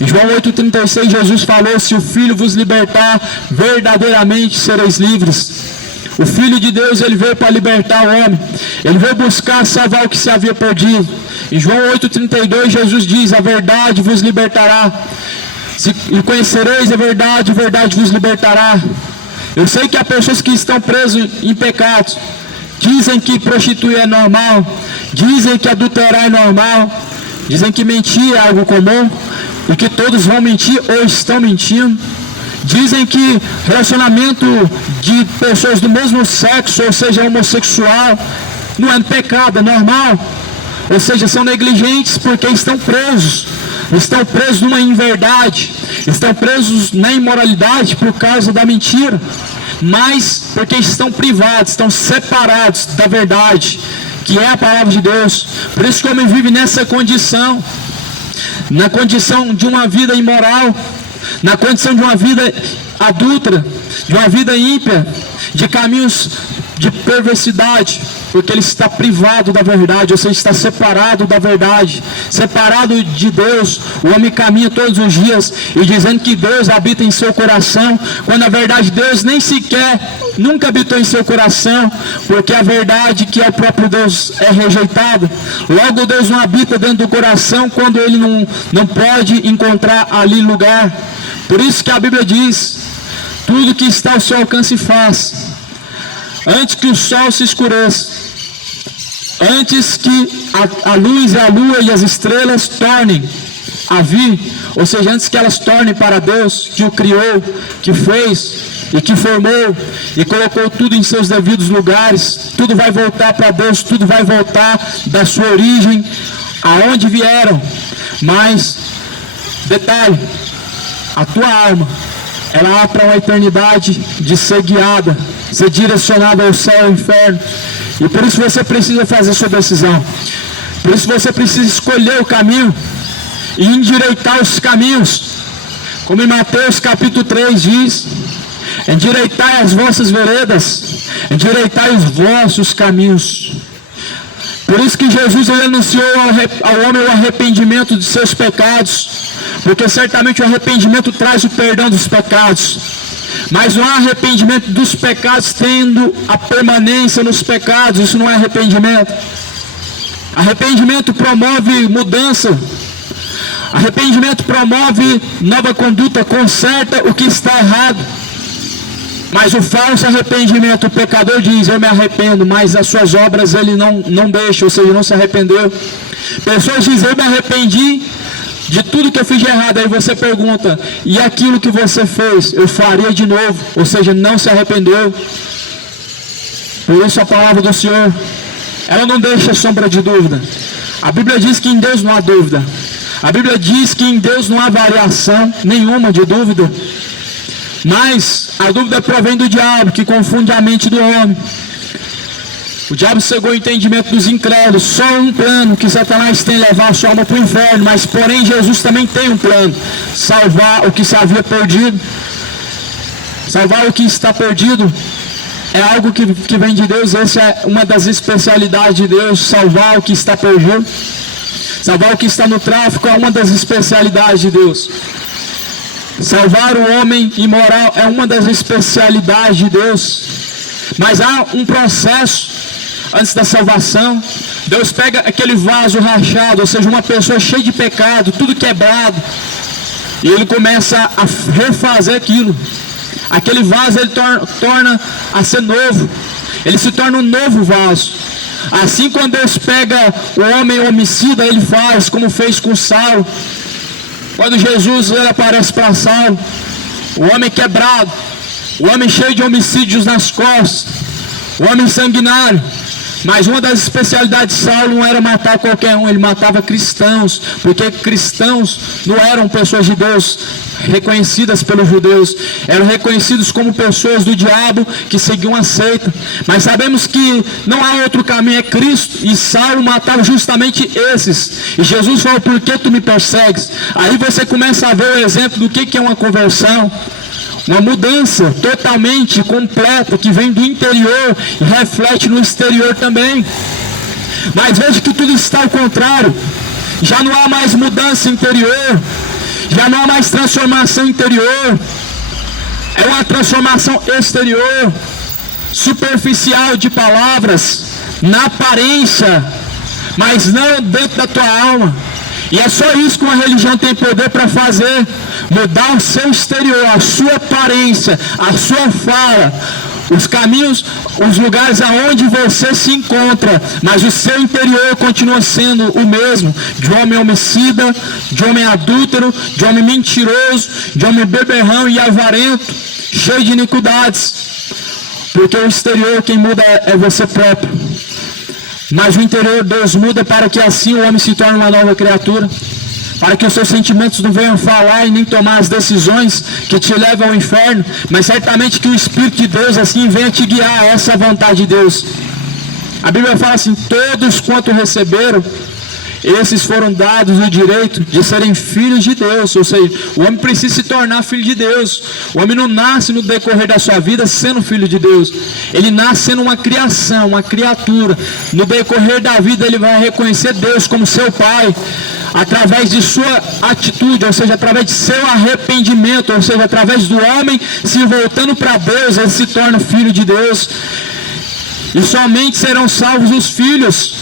Em João 8,36 Jesus falou: se o Filho vos libertar, verdadeiramente sereis livres. O Filho de Deus, ele veio para libertar o homem. Ele veio buscar salvar o que se havia perdido. Em João 8,32 Jesus diz: a verdade vos libertará. E conhecereis a verdade vos libertará. Eu sei que há pessoas que estão presas em pecados. Dizem que prostituir é normal. Dizem que adulterar é normal. Dizem que mentir é algo comum. E que todos vão mentir ou estão mentindo. Dizem que relacionamento de pessoas do mesmo sexo, ou seja, homossexual, não é pecado, é normal. Ou seja, são negligentes porque estão presos. Estão presos numa inverdade. Estão presos na imoralidade por causa da mentira. Mas porque estão privados, estão separados da verdade, que é a palavra de Deus. Por isso que o homem vive nessa condição. Na condição de uma vida imoral, na condição de uma vida adúltera, de uma vida ímpia, de caminhos de perversidade, porque ele está privado da verdade, ou seja, está separado da verdade, separado de Deus. O homem caminha todos os dias e dizendo que Deus habita em seu coração, quando na verdade Deus nem sequer, nunca habitou em seu coração, porque a verdade que é o próprio Deus é rejeitada. Logo Deus não habita dentro do coração quando ele não pode encontrar ali lugar. Por isso que a Bíblia diz: tudo que está ao seu alcance faz, antes que o sol se escureça, antes que a luz e a lua e as estrelas tornem a vir, ou seja, antes que elas tornem para Deus, que o criou, que fez e que formou e colocou tudo em seus devidos lugares. Tudo vai voltar para Deus, tudo vai voltar da sua origem, aonde vieram. Mas, detalhe, a tua alma, ela há para uma eternidade de ser guiada, ser direcionada ao céu e ao inferno. E por isso você precisa fazer sua decisão. Por isso você precisa escolher o caminho e endireitar os caminhos. Como em Mateus capítulo 3 diz: endireitai as vossas veredas, endireitai os vossos caminhos. Por isso que Jesus ele anunciou ao homem o arrependimento de seus pecados, porque certamente o arrependimento traz o perdão dos pecados. Mas não há arrependimento dos pecados tendo a permanência nos pecados. Isso não é arrependimento. Arrependimento promove mudança. Arrependimento promove nova conduta, conserta o que está errado. Mas o falso arrependimento, o pecador diz: eu me arrependo, mas as suas obras ele não deixa, ou seja, não se arrependeu. Pessoas dizem: eu me arrependi de tudo que eu fiz de errado. Aí você pergunta: e aquilo que você fez, eu faria de novo? Ou seja, não se arrependeu. Por isso a palavra do Senhor, ela não deixa sombra de dúvida. A Bíblia diz que em Deus não há dúvida. A Bíblia diz que em Deus não há variação nenhuma de dúvida. Mas a dúvida provém do diabo, que confunde a mente do homem. O diabo cegou o entendimento dos incrédulos. Só um plano que Satanás tem: levar a sua alma para o inferno. Mas porém Jesus também tem um plano: salvar o que se havia perdido, salvar o que está perdido. é algo que vem de Deus. Essa é uma das especialidades de Deus, salvar o que está perdido. Salvar o que está no tráfico é uma das especialidades de Deus. Salvar o homem imoral é uma das especialidades de Deus. Mas há um processo antes da salvação. Deus pega aquele vaso rachado, ou seja, uma pessoa cheia de pecado, tudo quebrado, e Ele começa a refazer aquilo. Aquele vaso Ele torna a ser novo. Ele se torna um novo vaso. Assim, quando Deus pega o homem homicida, Ele faz como fez com Saulo. Quando Jesus ele aparece para Saulo, o homem quebrado, o homem cheio de homicídios nas costas, o homem sanguinário. Mas uma das especialidades de Saulo não era matar qualquer um, ele matava cristãos, porque cristãos não eram pessoas de Deus reconhecidas pelos judeus, eram reconhecidos como pessoas do diabo que seguiam a seita. Mas sabemos que não há outro caminho, é Cristo, e Saulo matava justamente esses. E Jesus falou: por que tu me persegues? Aí você começa a ver o exemplo do que é uma conversão. Uma mudança totalmente completa que vem do interior e reflete no exterior também. Mas veja que tudo está ao contrário. Já não há mais mudança interior, já não há mais transformação interior. É uma transformação exterior, superficial de palavras, na aparência, mas não dentro da tua alma. E é só isso que uma religião tem poder para fazer: mudar o seu exterior, a sua aparência, a sua fala, os caminhos, os lugares aonde você se encontra, mas o seu interior continua sendo o mesmo, de homem homicida, de homem adúltero, de homem mentiroso, de homem beberrão e avarento, cheio de iniquidades. Porque o exterior quem muda é você próprio. Mas o interior Deus muda para que assim o homem se torne uma nova criatura, para que os seus sentimentos não venham falar e nem tomar as decisões que te levam ao inferno, mas certamente que o Espírito de Deus assim venha te guiar a essa vontade de Deus. A Bíblia fala assim: todos quanto receberam, esses foram dados o direito de serem filhos de Deus. Ou seja, o homem precisa se tornar filho de Deus. O homem não nasce no decorrer da sua vida sendo filho de Deus. Ele nasce sendo uma criação, uma criatura. No decorrer da vida ele vai reconhecer Deus como seu Pai, através de sua atitude, ou seja, através de seu arrependimento, ou seja, através do homem se voltando para Deus, ele se torna filho de Deus. E somente serão salvos os filhos.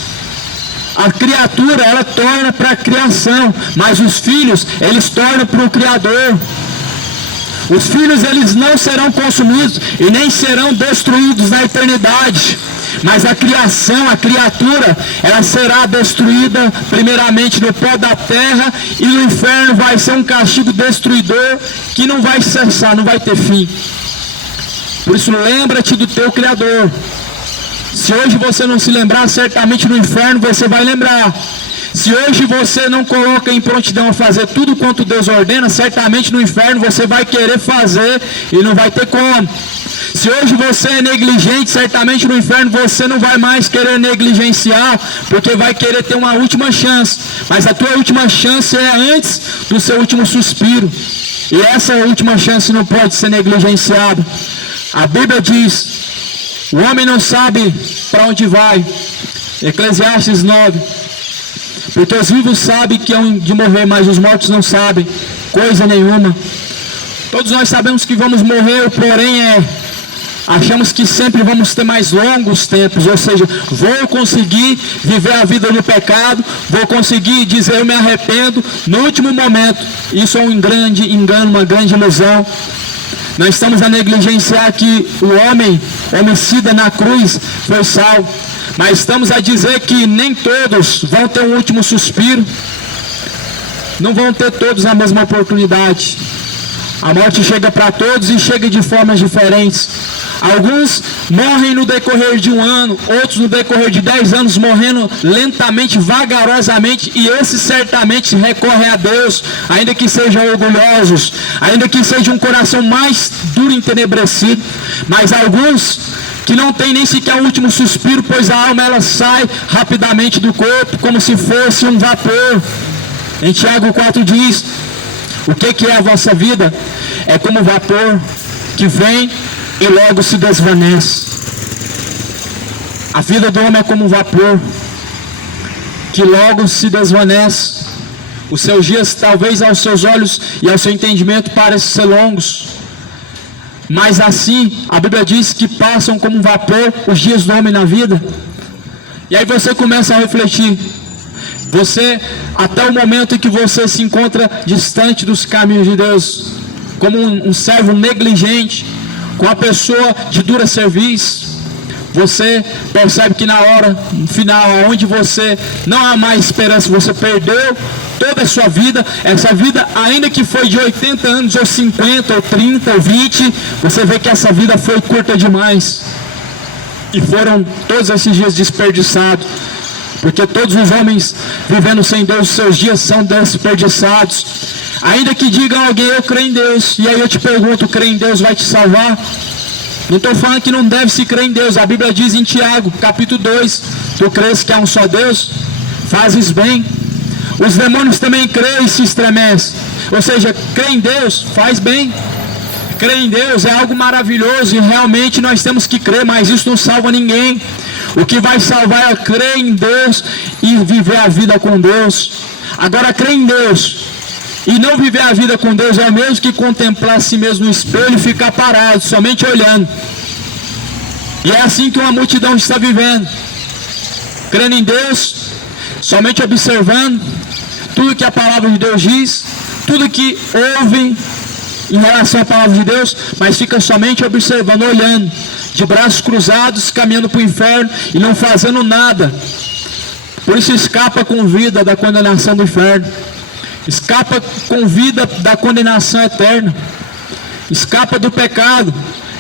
A criatura, ela torna para a criação, mas os filhos, eles tornam para o Criador. Os filhos, eles não serão consumidos e nem serão destruídos na eternidade. Mas a criação, a criatura, ela será destruída primeiramente no pó da terra, e no inferno vai ser um castigo destruidor que não vai cessar, não vai ter fim. Por isso, lembra-te do teu Criador. Se hoje você não se lembrar, certamente no inferno você vai lembrar. Se hoje você não coloca em prontidão a fazer tudo quanto Deus ordena, certamente no inferno você vai querer fazer e não vai ter como. Se hoje você é negligente, certamente no inferno você não vai mais querer negligenciar, porque vai querer ter uma última chance. Mas a tua última chance é antes do seu último suspiro. E essa última chance não pode ser negligenciada. A Bíblia diz: o homem não sabe para onde vai. Eclesiastes 9. Porque os vivos sabem que hão de morrer, mas os mortos não sabem coisa nenhuma. Todos nós sabemos que vamos morrer, porém achamos que sempre vamos ter mais longos tempos, ou seja, vou conseguir viver a vida no pecado, vou conseguir dizer eu me arrependo no último momento. Isso é um grande engano, uma grande ilusão. Nós estamos a negligenciar que o homem homicida na cruz foi salvo, mas estamos a dizer que nem todos vão ter um último suspiro, não vão ter todos a mesma oportunidade. A morte chega para todos e chega de formas diferentes. Alguns morrem no decorrer de 1 ano, outros no decorrer de 10 anos, morrendo lentamente, vagarosamente, e esses certamente recorrem a Deus, ainda que sejam orgulhosos, ainda que seja um coração mais duro e entenebrecido. Mas alguns que não tem nem sequer o último suspiro, pois a alma ela sai rapidamente do corpo, como se fosse um vapor. Em Tiago 4 diz: o que é a vossa vida? É como vapor que vem e logo se desvanece. A vida do homem é como um vapor que logo se desvanece. Os seus dias, talvez aos seus olhos e ao seu entendimento, parecem ser longos, mas assim, a Bíblia diz que passam como um vapor os dias do homem na vida. E aí você começa a refletir. Você, até o momento em que você se encontra distante dos caminhos de Deus, como um servo negligente, com a pessoa de dura serviço, você percebe que na hora, no final, onde você não há mais esperança, você perdeu toda a sua vida. Essa vida, ainda que foi de 80 anos, ou 50, ou 30, ou 20, você vê que essa vida foi curta demais. E foram todos esses dias desperdiçados. Porque todos os homens vivendo sem Deus, seus dias são desperdiçados. Ainda que digam alguém, eu creio em Deus. E aí eu te pergunto, crer em Deus vai te salvar? Não estou falando que não deve se crer em Deus. A Bíblia diz em Tiago, capítulo 2, tu crês que há um só Deus? Fazes bem. Os demônios também creem e se estremecem. Ou seja, crer em Deus faz bem. Crer em Deus é algo maravilhoso e realmente nós temos que crer, mas isso não salva ninguém. O que vai salvar é crer em Deus e viver a vida com Deus. Agora, crer em Deus e não viver a vida com Deus é o mesmo que contemplar a si mesmo no espelho e ficar parado, somente olhando. E é assim que uma multidão está vivendo. Crendo em Deus, somente observando tudo que a palavra de Deus diz, tudo que ouvem em relação à palavra de Deus, mas fica somente observando, olhando, de braços cruzados, caminhando para o inferno e não fazendo nada. Por isso escapa com vida da condenação do inferno. Escapa com vida da condenação eterna. Escapa do pecado,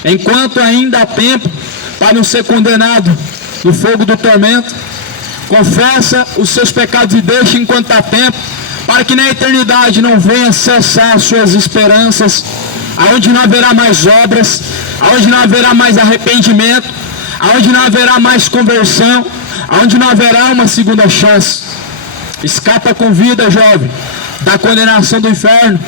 enquanto ainda há tempo, para não ser condenado no fogo do tormento. Confessa os seus pecados e deixa enquanto há tempo, para que na eternidade não venha cessar suas esperanças, aonde não haverá mais obras, aonde não haverá mais arrependimento, aonde não haverá mais conversão, aonde não haverá uma segunda chance. Escapa com vida, jovem, da condenação do inferno.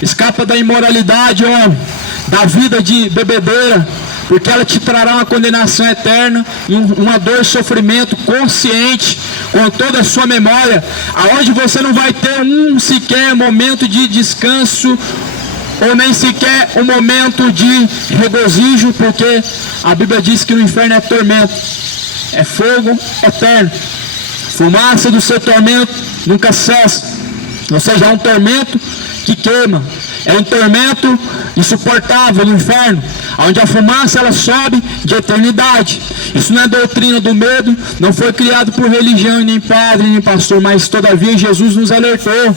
Escapa da imoralidade, homem, da vida de bebedeira, porque ela te trará uma condenação eterna, uma dor e sofrimento consciente, com toda a sua memória, aonde você não vai ter sequer momento de descanso, ou nem sequer um momento de regozijo, porque a Bíblia diz que no inferno é tormento, é fogo eterno, fumaça do seu tormento nunca cessa, ou seja, é um tormento que queima, é um tormento insuportável no inferno, onde a fumaça ela sobe de eternidade. Isso não é doutrina do medo, não foi criado por religião e nem padre nem pastor, mas todavia Jesus nos alertou.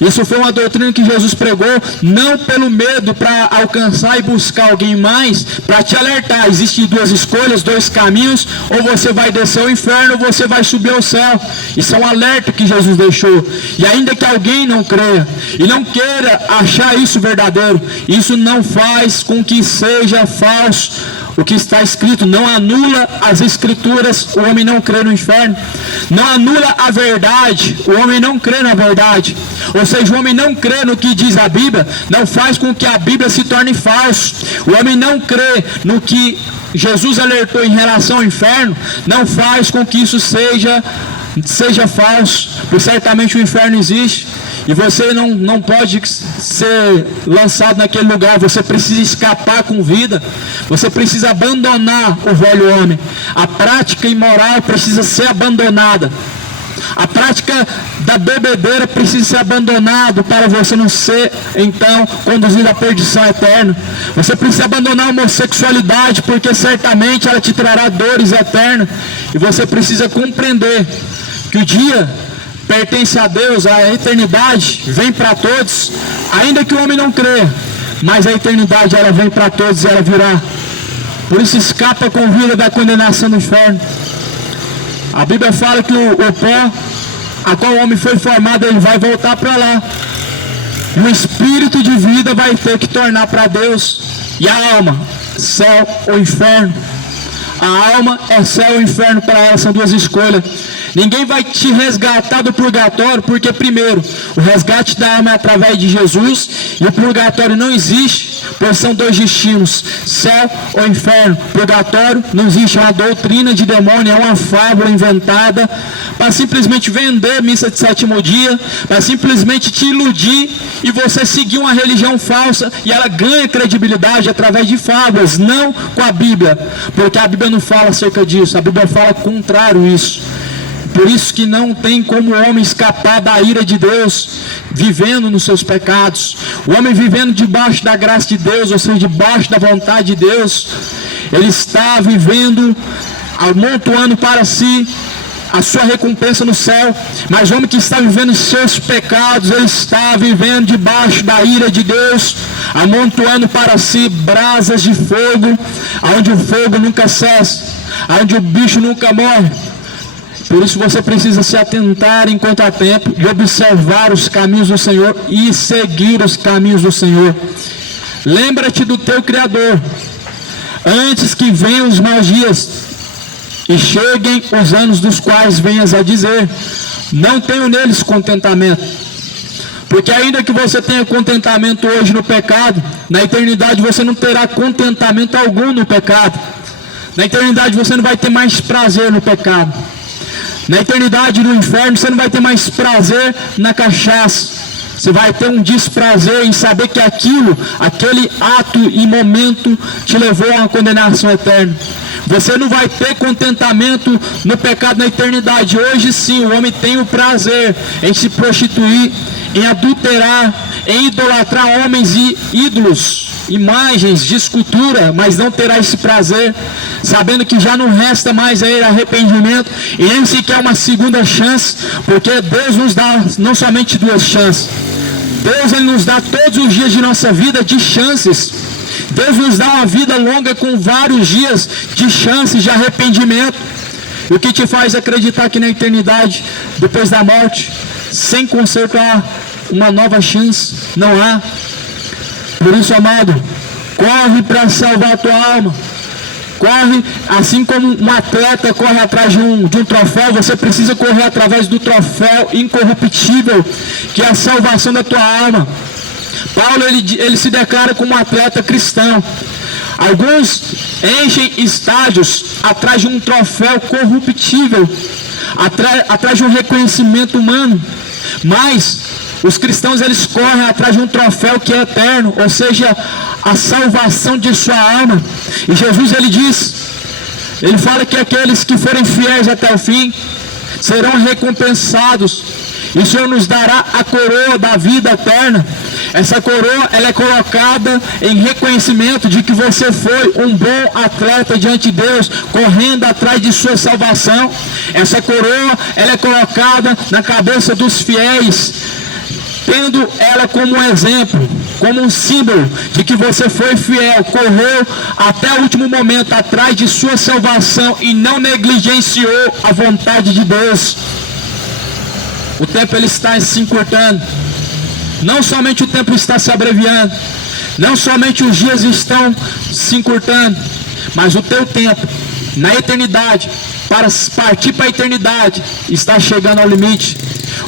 Isso foi uma doutrina que Jesus pregou, não pelo medo para alcançar e buscar alguém mais, para te alertar. Existem duas escolhas, dois caminhos, ou você vai descer ao inferno ou você vai subir ao céu. Isso é um alerta que Jesus deixou. E ainda que alguém não creia e não queira achar isso verdadeiro, isso não faz com que seja falso. O que está escrito não anula as escrituras, o homem não crê no inferno. Não anula a verdade, o homem não crê na verdade. Ou seja, o homem não crê no que diz a Bíblia, não faz com que a Bíblia se torne falso. O homem não crê no que Jesus alertou em relação ao inferno, não faz com que isso seja falso, porque certamente o inferno existe. E você não pode ser lançado naquele lugar. Você precisa escapar com vida. Você precisa abandonar o velho homem. A prática imoral precisa ser abandonada. A prática da bebedeira precisa ser abandonada para você não ser, então, conduzido à perdição eterna. Você precisa abandonar a homossexualidade, porque certamente ela te trará dores eternas. E você precisa compreender que o dia pertence a Deus, a eternidade vem para todos, ainda que o homem não crê, mas a eternidade ela vem para todos e ela virá. Por isso escapa com vida da condenação do inferno. A Bíblia fala que o pó a qual o homem foi formado, ele vai voltar para lá. E o espírito de vida vai ter que tornar para Deus. E a alma, céu ou inferno. A alma é céu ou inferno para ela, são duas escolhas. Ninguém vai te resgatar do purgatório, porque primeiro, o resgate da alma é através de Jesus, e o purgatório não existe, pois são dois destinos, céu ou inferno. Purgatório não existe, é uma doutrina de demônio, é uma fábula inventada para simplesmente vender missa de sétimo dia, para simplesmente te iludir e você seguir uma religião falsa, e ela ganha credibilidade através de fábulas, não com a Bíblia, porque a Bíblia não fala acerca disso, a Bíblia fala contrário isso. Por isso que não tem como o homem escapar da ira de Deus, vivendo nos seus pecados. O homem vivendo debaixo da graça de Deus, ou seja, debaixo da vontade de Deus, ele está vivendo, amontoando para si a sua recompensa no céu. Mas o homem que está vivendo os seus pecados, ele está vivendo debaixo da ira de Deus, amontoando para si brasas de fogo, onde o fogo nunca cessa, onde o bicho nunca morre. Por isso você precisa se atentar enquanto há tempo e observar os caminhos do Senhor e seguir os caminhos do Senhor. Lembra-te do teu Criador, antes que venham os maus dias e cheguem os anos dos quais venhas a dizer: não tenho neles contentamento. Porque ainda que você tenha contentamento hoje no pecado, na eternidade você não terá contentamento algum no pecado. Na eternidade você não vai ter mais prazer no pecado. Na eternidade no inferno você não vai ter mais prazer na cachaça. Você vai ter um desprazer em saber que aquele ato e momento te levou a uma condenação eterna. Você não vai ter contentamento no pecado na eternidade. Hoje sim, o homem tem o prazer em se prostituir, em adulterar, em idolatrar homens e ídolos, imagens de escultura, mas não terá esse prazer, sabendo que já não resta mais a ele arrependimento e nem sequer uma segunda chance, porque Deus nos dá não somente duas chances, Deus ele nos dá todos os dias de nossa vida de chances. Deus nos dá uma vida longa com vários dias de chances de arrependimento. O que te faz acreditar que na eternidade, depois da morte, sem conserto há uma nova chance? Não há. Por isso, amado, corre para salvar a tua alma. Corre, assim como um atleta corre atrás de um troféu, você precisa correr através do troféu incorruptível, que é a salvação da tua alma. Paulo, ele se declara como um atleta cristão. Alguns enchem estádios atrás de um troféu corruptível, atrás de um reconhecimento humano, mas os cristãos eles correm atrás de um troféu que é eterno, ou seja, a salvação de sua alma. E Jesus ele fala que aqueles que forem fiéis até o fim serão recompensados, e o Senhor nos dará a coroa da vida eterna. Essa coroa ela é colocada em reconhecimento de que você foi um bom atleta diante de Deus, correndo atrás de sua salvação. Essa coroa ela é colocada na cabeça dos fiéis, tendo ela como um exemplo, como um símbolo de que você foi fiel, correu até o último momento atrás de sua salvação e não negligenciou a vontade de Deus. O tempo ele está se encurtando. Não somente o tempo está se abreviando, não somente os dias estão se encurtando, mas o teu tempo na eternidade, para partir para a eternidade, está chegando ao limite.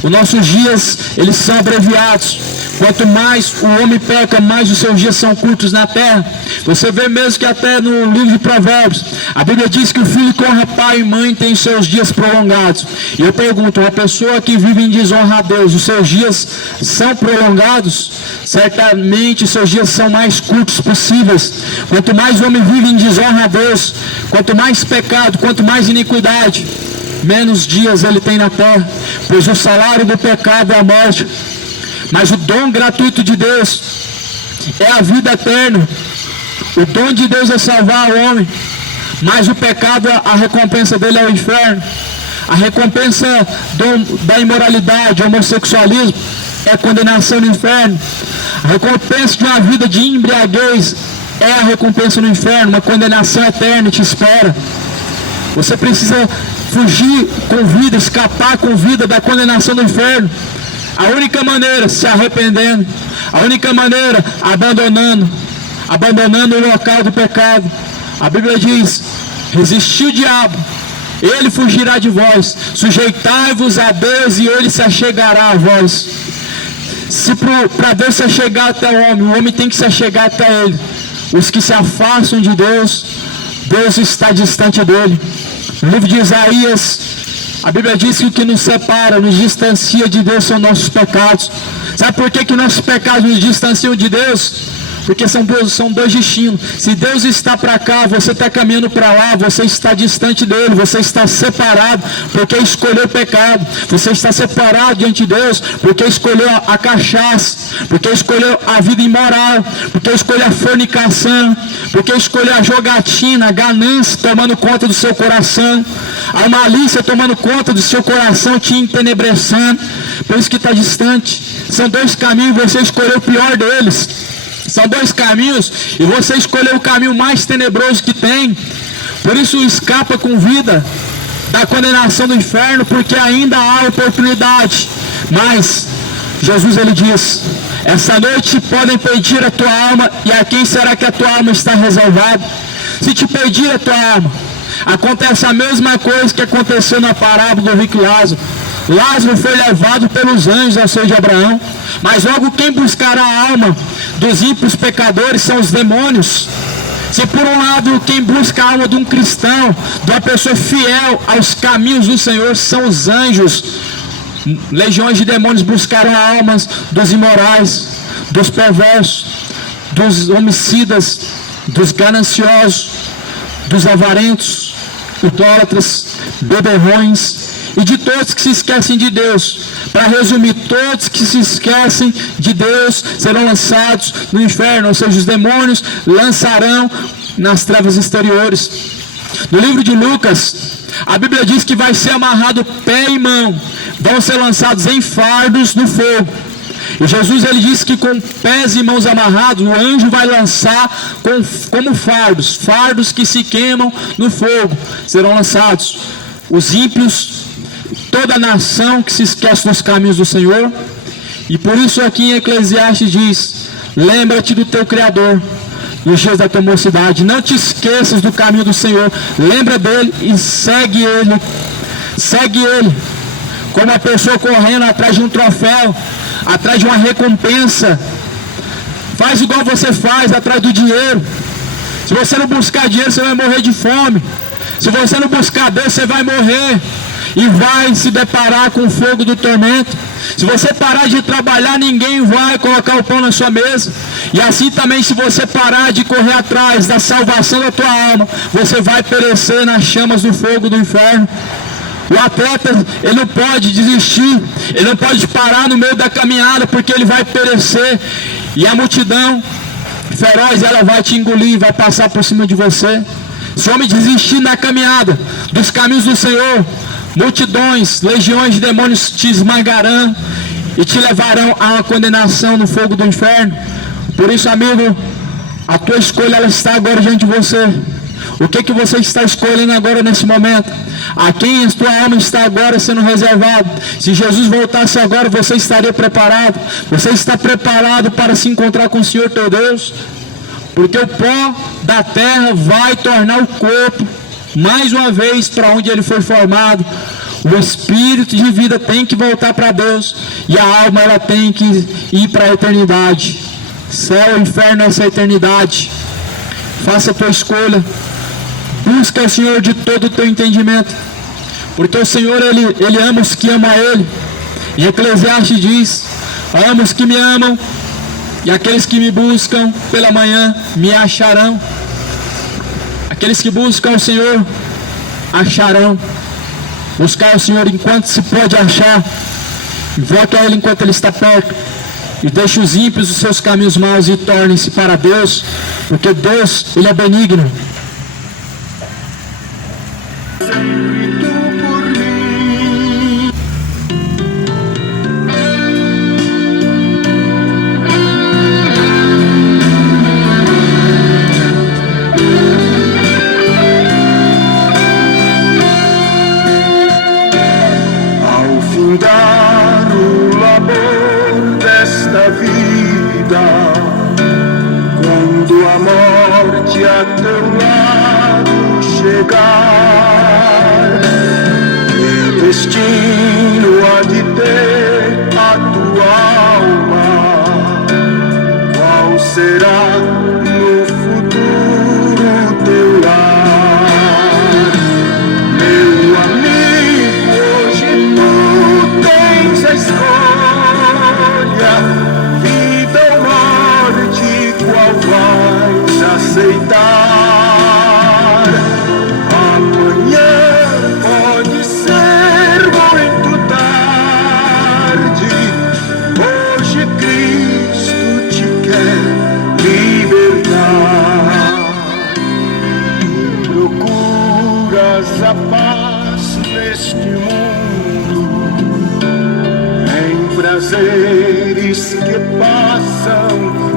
Os nossos dias, eles são abreviados. Quanto mais o homem peca, mais os seus dias são curtos na terra. Você vê mesmo que até no livro de Provérbios, a Bíblia diz que o filho que honra pai e mãe tem seus dias prolongados. E eu pergunto, uma pessoa que vive em desonra a Deus, os seus dias são prolongados? Certamente seus dias são mais curtos possíveis. Quanto mais o homem vive em desonra a Deus, quanto mais pecado, quanto mais iniquidade, menos dias ele tem na terra, pois o salário do pecado é a morte, mas o dom gratuito de Deus é a vida eterna. O dom de Deus é salvar o homem, mas o pecado, a recompensa dele é o inferno. A recompensa da imoralidade, homossexualismo, é a condenação no inferno. A recompensa de uma vida de embriaguez é a recompensa no inferno, uma condenação eterna te espera. Você precisa fugir com vida, escapar com vida da condenação do inferno. A única maneira, se arrependendo. A única maneira, abandonando o local do pecado. A Bíblia diz: resistir o diabo ele fugirá de vós. Sujeitai-vos a Deus e ele se achegará a vós. Se para Deus se achegar até o homem tem que se achegar até ele. Os que se afastam de Deus, Deus está distante dele. No livro de Isaías, a Bíblia diz que o que nos separa, nos distancia de Deus são nossos pecados. Sabe por que nossos pecados nos distanciam de Deus? Porque são dois destinos. Se Deus está para cá, você está caminhando para lá, você está distante dele, você está separado porque escolheu o pecado. Você está separado diante de Deus porque escolheu a cachaça, porque escolheu a vida imoral, porque escolheu a fornicação, porque escolheu a jogatina, a ganância tomando conta do seu coração, a malícia tomando conta do seu coração, te entenebrecendo. Por isso que está distante. São dois caminhos, você escolheu o pior deles. São dois caminhos e você escolheu o caminho mais tenebroso que tem. Por isso escapa com vida da condenação do inferno, porque ainda há oportunidade. Mas Jesus ele diz: essa noite podem pedir a tua alma, e a quem será que a tua alma está reservada? Se te pedir a tua alma, acontece a mesma coisa que aconteceu na parábola do rico Lázaro. Lázaro foi levado pelos anjos ao seio de Abraão, mas logo quem buscará a alma dos ímpios pecadores são os demônios. Se por um lado quem busca a alma de um cristão, de uma pessoa fiel aos caminhos do Senhor, são os anjos, legiões de demônios buscaram almas dos imorais, dos perversos, dos homicidas, dos gananciosos, dos avarentos, idólatras, beberrões e de todos que se esquecem de Deus. Para resumir, todos que se esquecem de Deus serão lançados no inferno, ou seja, os demônios lançarão nas trevas exteriores. No livro de Lucas, a Bíblia diz que vai ser amarrado pé e mão, vão ser lançados em fardos no fogo. E Jesus ele disse que com pés e mãos amarrados, o anjo vai lançar como fardos que se queimam no fogo, serão lançados. Os ímpios, toda a nação que se esquece dos caminhos do Senhor. E por isso aqui em Eclesiastes diz: lembra-te do teu Criador nos dias da tua mocidade, não te esqueças do caminho do Senhor, lembra dele e segue ele. Segue ele como uma pessoa correndo atrás de um troféu, atrás de uma recompensa. Faz igual você faz atrás do dinheiro. Se você não buscar dinheiro, você vai morrer de fome. Se você não buscar Deus, você vai morrer e vai se deparar com o fogo do tormento. Se você parar de trabalhar, ninguém vai colocar o pão na sua mesa. E assim também, se você parar de correr atrás da salvação da tua alma, você vai perecer nas chamas do fogo do inferno. O atleta, ele não pode desistir, ele não pode parar no meio da caminhada, porque ele vai perecer. E a multidão feroz, ela vai te engolir, vai passar por cima de você. Se o homem desistir na caminhada dos caminhos do Senhor, multidões, legiões de demônios te esmagarão e te levarão a uma condenação no fogo do inferno. Por isso, amigo, a tua escolha ela está agora diante de você. O que você está escolhendo agora nesse momento? A quem a tua alma está agora sendo reservada? Se Jesus voltasse agora, você estaria preparado? Você está preparado para se encontrar com o Senhor teu Deus? Porque o pó da terra vai tornar o corpo mais uma vez para onde ele foi formado. O espírito de vida tem que voltar para Deus e a alma ela tem que ir para a eternidade. Céu e inferno, essa é a eternidade. Faça a tua escolha. Busca o Senhor de todo o teu entendimento, porque o Senhor ele ama os que amam a Ele. Em Eclesiastes diz: amo os que me amam, e aqueles que me buscam pela manhã me acharão. Aqueles que buscam o Senhor acharão. Buscar o Senhor enquanto se pode achar, invoque a Ele enquanto Ele está perto, e deixe os ímpios os seus caminhos maus e tornem-se para Deus, porque Deus ele é benigno. A teu lado chegar, destino há de ter a tua alma? Qual será no futuro teu lar? Meu amigo, hoje tu tens a escolha, vida ou morte, qual vais aceitar? Amanhã pode ser muito tarde. Hoje Cristo te quer libertar. Procuras a paz neste mundo, em prazeres que passam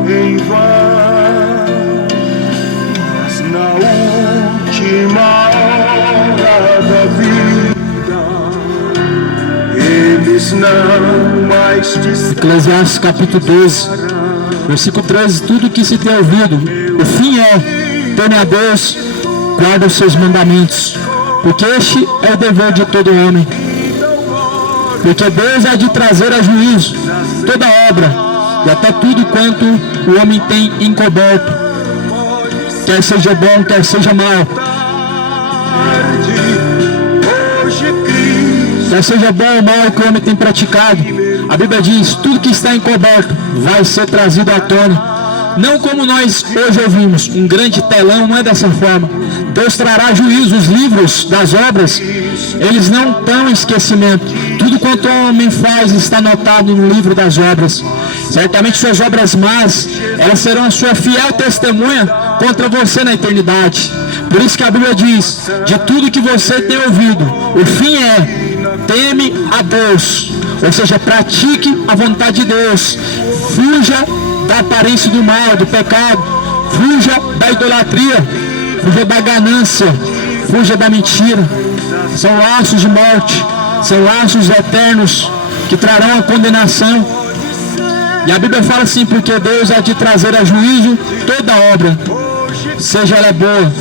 em vão, mas na última hora da vida eles não mais te Eclesiastes capítulo 12, versículo 13: tudo que se tem ouvido, o fim é: teme a Deus, guarda os seus mandamentos, porque este é o dever de todo homem. Porque Deus há de trazer a juízo toda obra e até tudo quanto o homem tem encoberto, quer seja bom, quer seja mal. Quer seja bom ou mal que o homem tem praticado, a Bíblia diz: tudo que está encoberto vai ser trazido à tona. Não como nós hoje ouvimos, um grande telão, não é dessa forma. Deus trará juízo. Os livros das obras, eles não estão em esquecimento. Tudo quanto o homem faz está anotado no livro das obras. Certamente suas obras más, elas serão a sua fiel testemunha contra você na eternidade. Por isso que a Bíblia diz: de tudo que você tem ouvido, o fim é: teme a Deus. Ou seja, pratique a vontade de Deus. Fuja da aparência do mal, do pecado. Fuja da idolatria. Fuja da ganância. Fuja da mentira. São laços de morte. São laços eternos que trarão a condenação. E a Bíblia fala assim: porque Deus há de trazer a juízo toda obra, seja ela boa,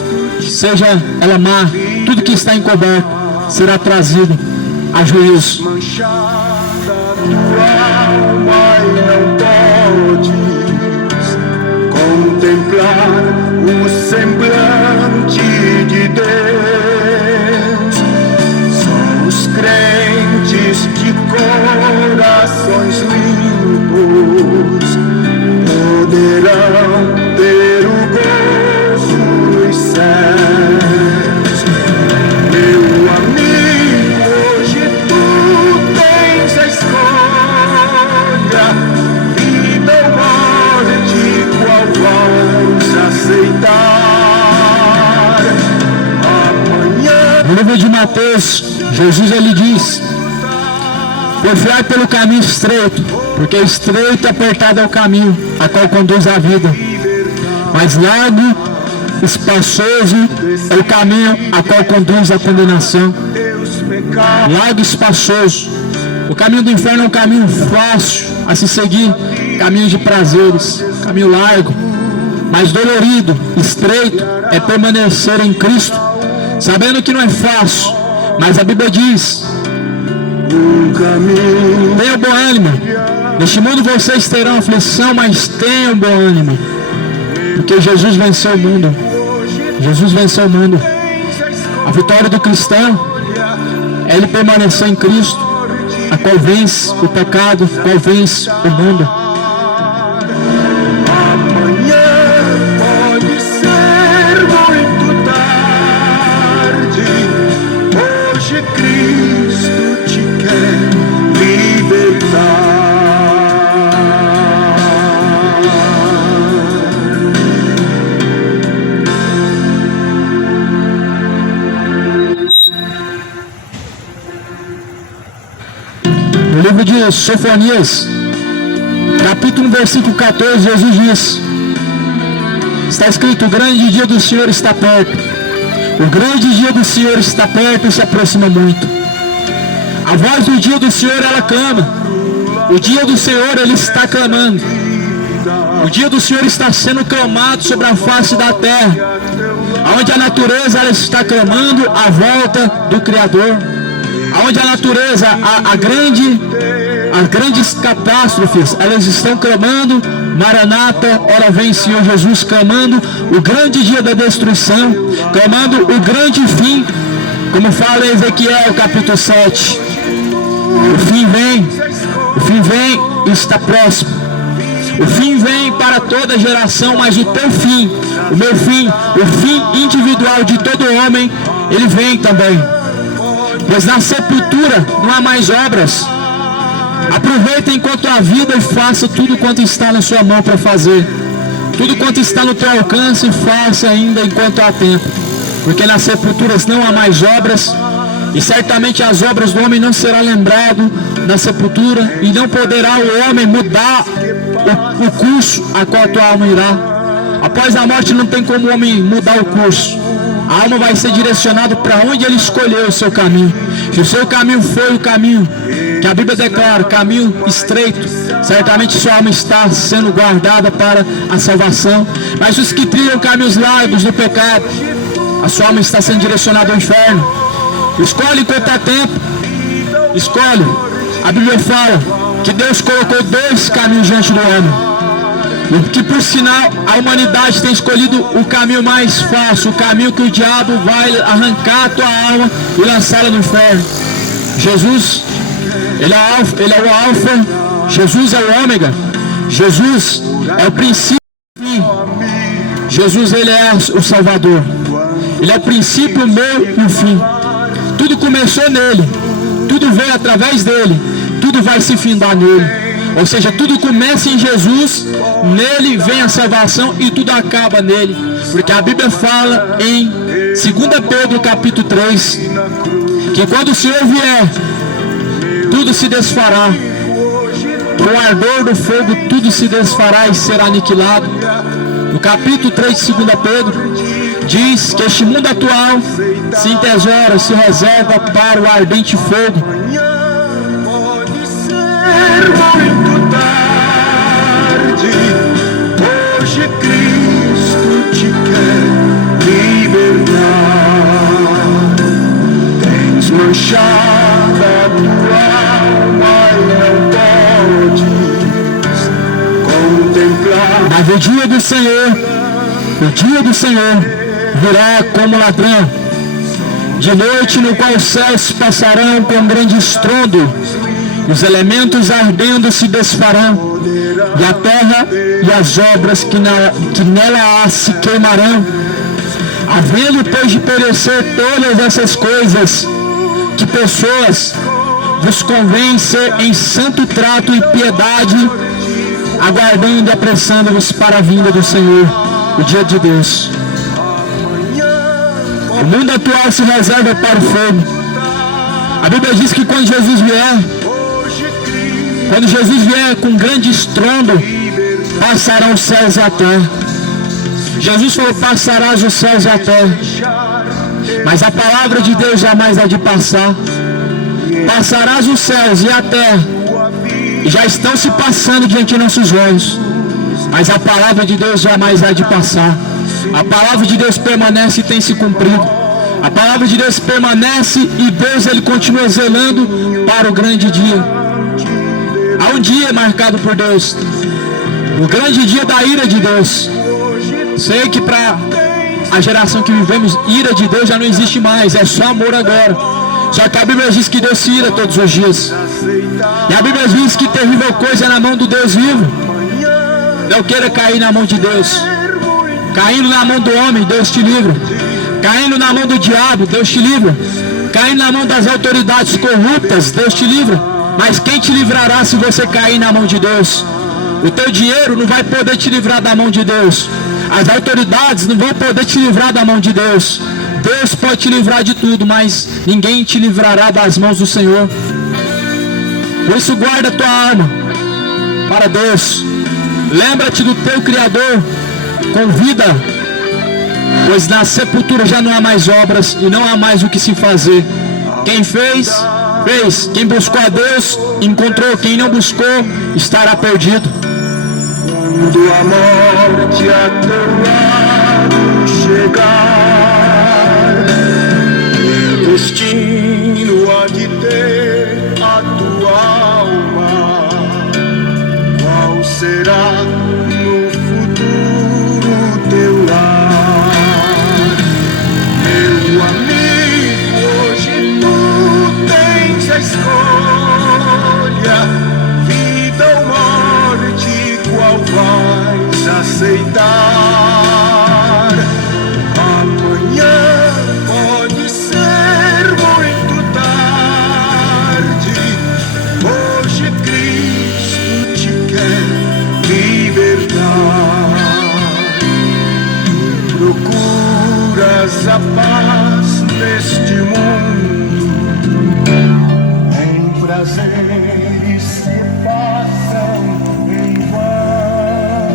seja ela má, tudo que está encoberto será trazido a juízo. manchada tua alma e não podes contemplar o semblante de Deus. Só os crentes de corações limpos poderão ter o gozo nos céus. Meu amigo, hoje tu tens a escolha, vida ou morte, qual vais aceitar? Amanhã No livro de Mateus, Jesus ele diz: confiai pelo caminho estreito, porque estreito e apertado é o caminho a qual conduz a vida, mas largo, espaçoso é o caminho a qual conduz a condenação. teus pecados Largo e espaçoso. O caminho do inferno é um caminho fácil a se seguir, caminho de prazeres, caminho largo, mas dolorido, estreito é permanecer em Cristo, sabendo que não é fácil, mas a Bíblia diz: um caminho. tenham bom ânimo. Neste mundo vocês terão aflição, mas tenham bom ânimo, porque Jesus venceu o mundo. Jesus venceu o mundo. A vitória do cristão é ele permanecer em Cristo, a qual vence o pecado, a qual vence o mundo. Amanhã pode ser muito tarde. Hoje Cristo te quer libertar. No livro de Sofonias, capítulo 1, versículo 14, Jesus diz: está escrito: o grande dia do Senhor está perto. O grande dia do Senhor está perto e se aproxima muito. A voz do dia do Senhor, ela clama. O dia do Senhor, ele está clamando. O dia do Senhor está sendo clamado sobre a face da terra, onde a natureza ela está clamando a volta do Criador. onde a natureza, as grandes catástrofes, elas estão clamando, Maranata, ora vem Senhor Jesus, clamando o grande dia da destruição, clamando o grande fim, como fala em Ezequiel capítulo 7. O fim vem e está próximo. O fim vem para toda geração, mas o teu fim, o meu fim, o fim individual de todo homem, ele vem também. Pois na sepultura não há mais obras. Aproveita enquanto há vida e faça tudo quanto está na sua mão para fazer. Tudo quanto está no teu alcance, faça ainda enquanto há tempo. Porque nas sepulturas não há mais obras, e certamente as obras do homem não serão lembradas na sepultura, e não poderá o homem mudar o curso a qual a tua alma irá. Após a morte não tem como o homem mudar o curso. A alma vai ser direcionada para onde ele escolheu o seu caminho. Se o seu caminho foi o caminho que a Bíblia declara, caminho estreito, certamente sua alma está sendo guardada para a salvação. Mas os que trilham caminhos largos do pecado, a sua alma está sendo direcionada ao inferno. Escolhe enquanto há tempo. Escolhe. A Bíblia fala que Deus colocou dois caminhos diante do homem. Que por sinal a humanidade tem escolhido o caminho mais fácil, o caminho que o diabo vai arrancar a tua alma e lançá-la no inferno. Jesus, ele é o alfa, Jesus é o ômega, Jesus é o princípio e o fim. Jesus, ele é o Salvador, ele é o princípio, o meio e o fim. Tudo começou nele, tudo veio através dele, tudo vai se findar nele. Ou seja, tudo começa em Jesus, nele vem a salvação e tudo acaba nele. Porque a Bíblia fala em 2 Pedro capítulo 3, que quando o Senhor vier, tudo se desfará. Com o ardor do fogo, tudo se desfará e será aniquilado. No capítulo 3 de 2 Pedro, diz que este mundo atual se entesoura, se reserva para o ardente fogo. Muito tarde, hoje Cristo te quer libertar. Tens manchada a tua alma e não podes contemplar. Mas o dia do Senhor virá como ladrão, de noite, no qual os céus passarão com grande estrondo, e os elementos ardendo se desfarão, e a terra e as obras que nela há se queimarão. Havendo, pois, de perecer todas essas coisas, que pessoas vos convém ser em santo trato e piedade, aguardando e apressando-vos para a vinda do Senhor, o dia de Deus. O mundo atual se reserva para o fogo. A Bíblia diz que quando Jesus vier com grande estrondo, passarão os céus e a terra. Jesus falou: passarás os céus e a terra. Mas a palavra de Deus jamais há de passar. Passarás os céus e a terra, e já estão se passando diante de nossos olhos. Mas a palavra de Deus jamais há de passar. A palavra de Deus permanece e tem se cumprido. A palavra de Deus permanece e Deus, ele continua zelando para o grande dia. Há um dia marcado por Deus, o grande dia da ira de Deus. Sei que para a geração que vivemos, ira de Deus já não existe mais, é só amor agora. Só que a Bíblia diz que Deus se ira todos os dias. E a Bíblia diz que terrível coisa é na mão do Deus vivo. Não queira cair na mão de Deus. Caindo na mão do homem, Deus te livra. Caindo na mão do diabo, Deus te livra. Caindo na mão das autoridades corruptas, Deus te livra. Mas quem te livrará se você cair na mão de Deus? O teu dinheiro não vai poder te livrar da mão de Deus. As autoridades não vão poder te livrar da mão de Deus. Deus pode te livrar de tudo, mas ninguém te livrará das mãos do Senhor. Por isso, guarda a tua alma para Deus. Lembra-te do teu Criador com vida, pois na sepultura já não há mais obras e não há mais o que se fazer. Quem fez, fez. Quem buscou a Deus, encontrou. Quem não buscou, estará perdido. Quando a morte a teu lado chegar, teu destino há de ter procuras a paz neste mundo, em prazeres que passam em vão,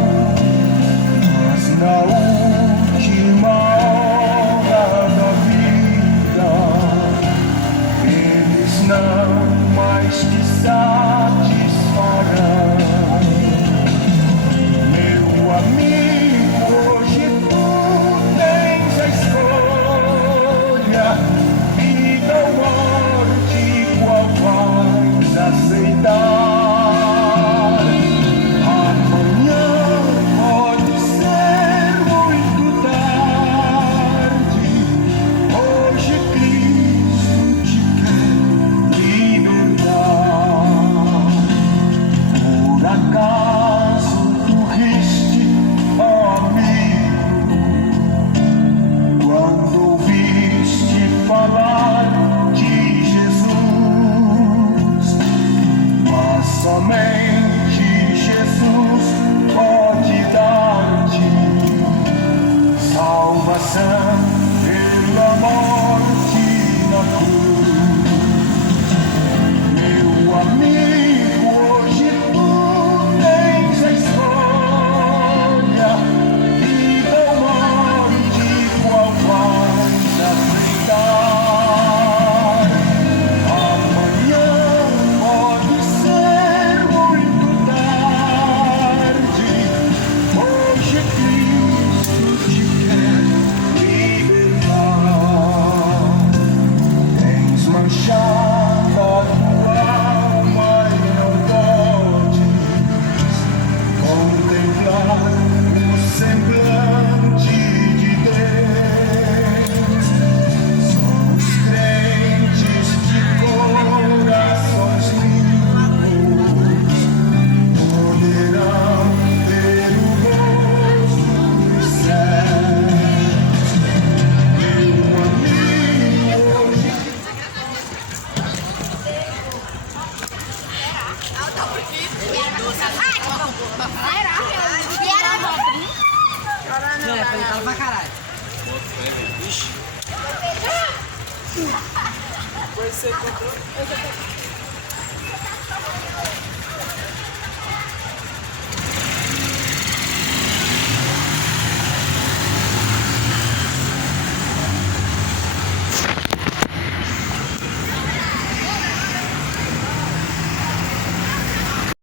mas na última hora da vida eles não mais te satisfarão. Meu amigo, hoje tu tens a escolha, vida ou morte, qual vais aceitar? Amanhã pode ser muito tarde, hoje Cristo te quer libertar. Por acaso tu riste, ó amigo, quando ouviste falar de Jesus? Mas somente Jesus pode dar-te salvação pela morte na cruz. Meu amigo, hoje tu tens a escolha, vida ou morte, qual vais aceitar? Amanhã pode ser muito tarde, hoje Cristo te quer libertar. Tens manchado a tua alma e não podes contemplar o semblante de Deus. Só os crentes de corações limpos poderão ter o rosto dos céus. Meu amigo, hoje Fala pra caralho. Depois você comprou.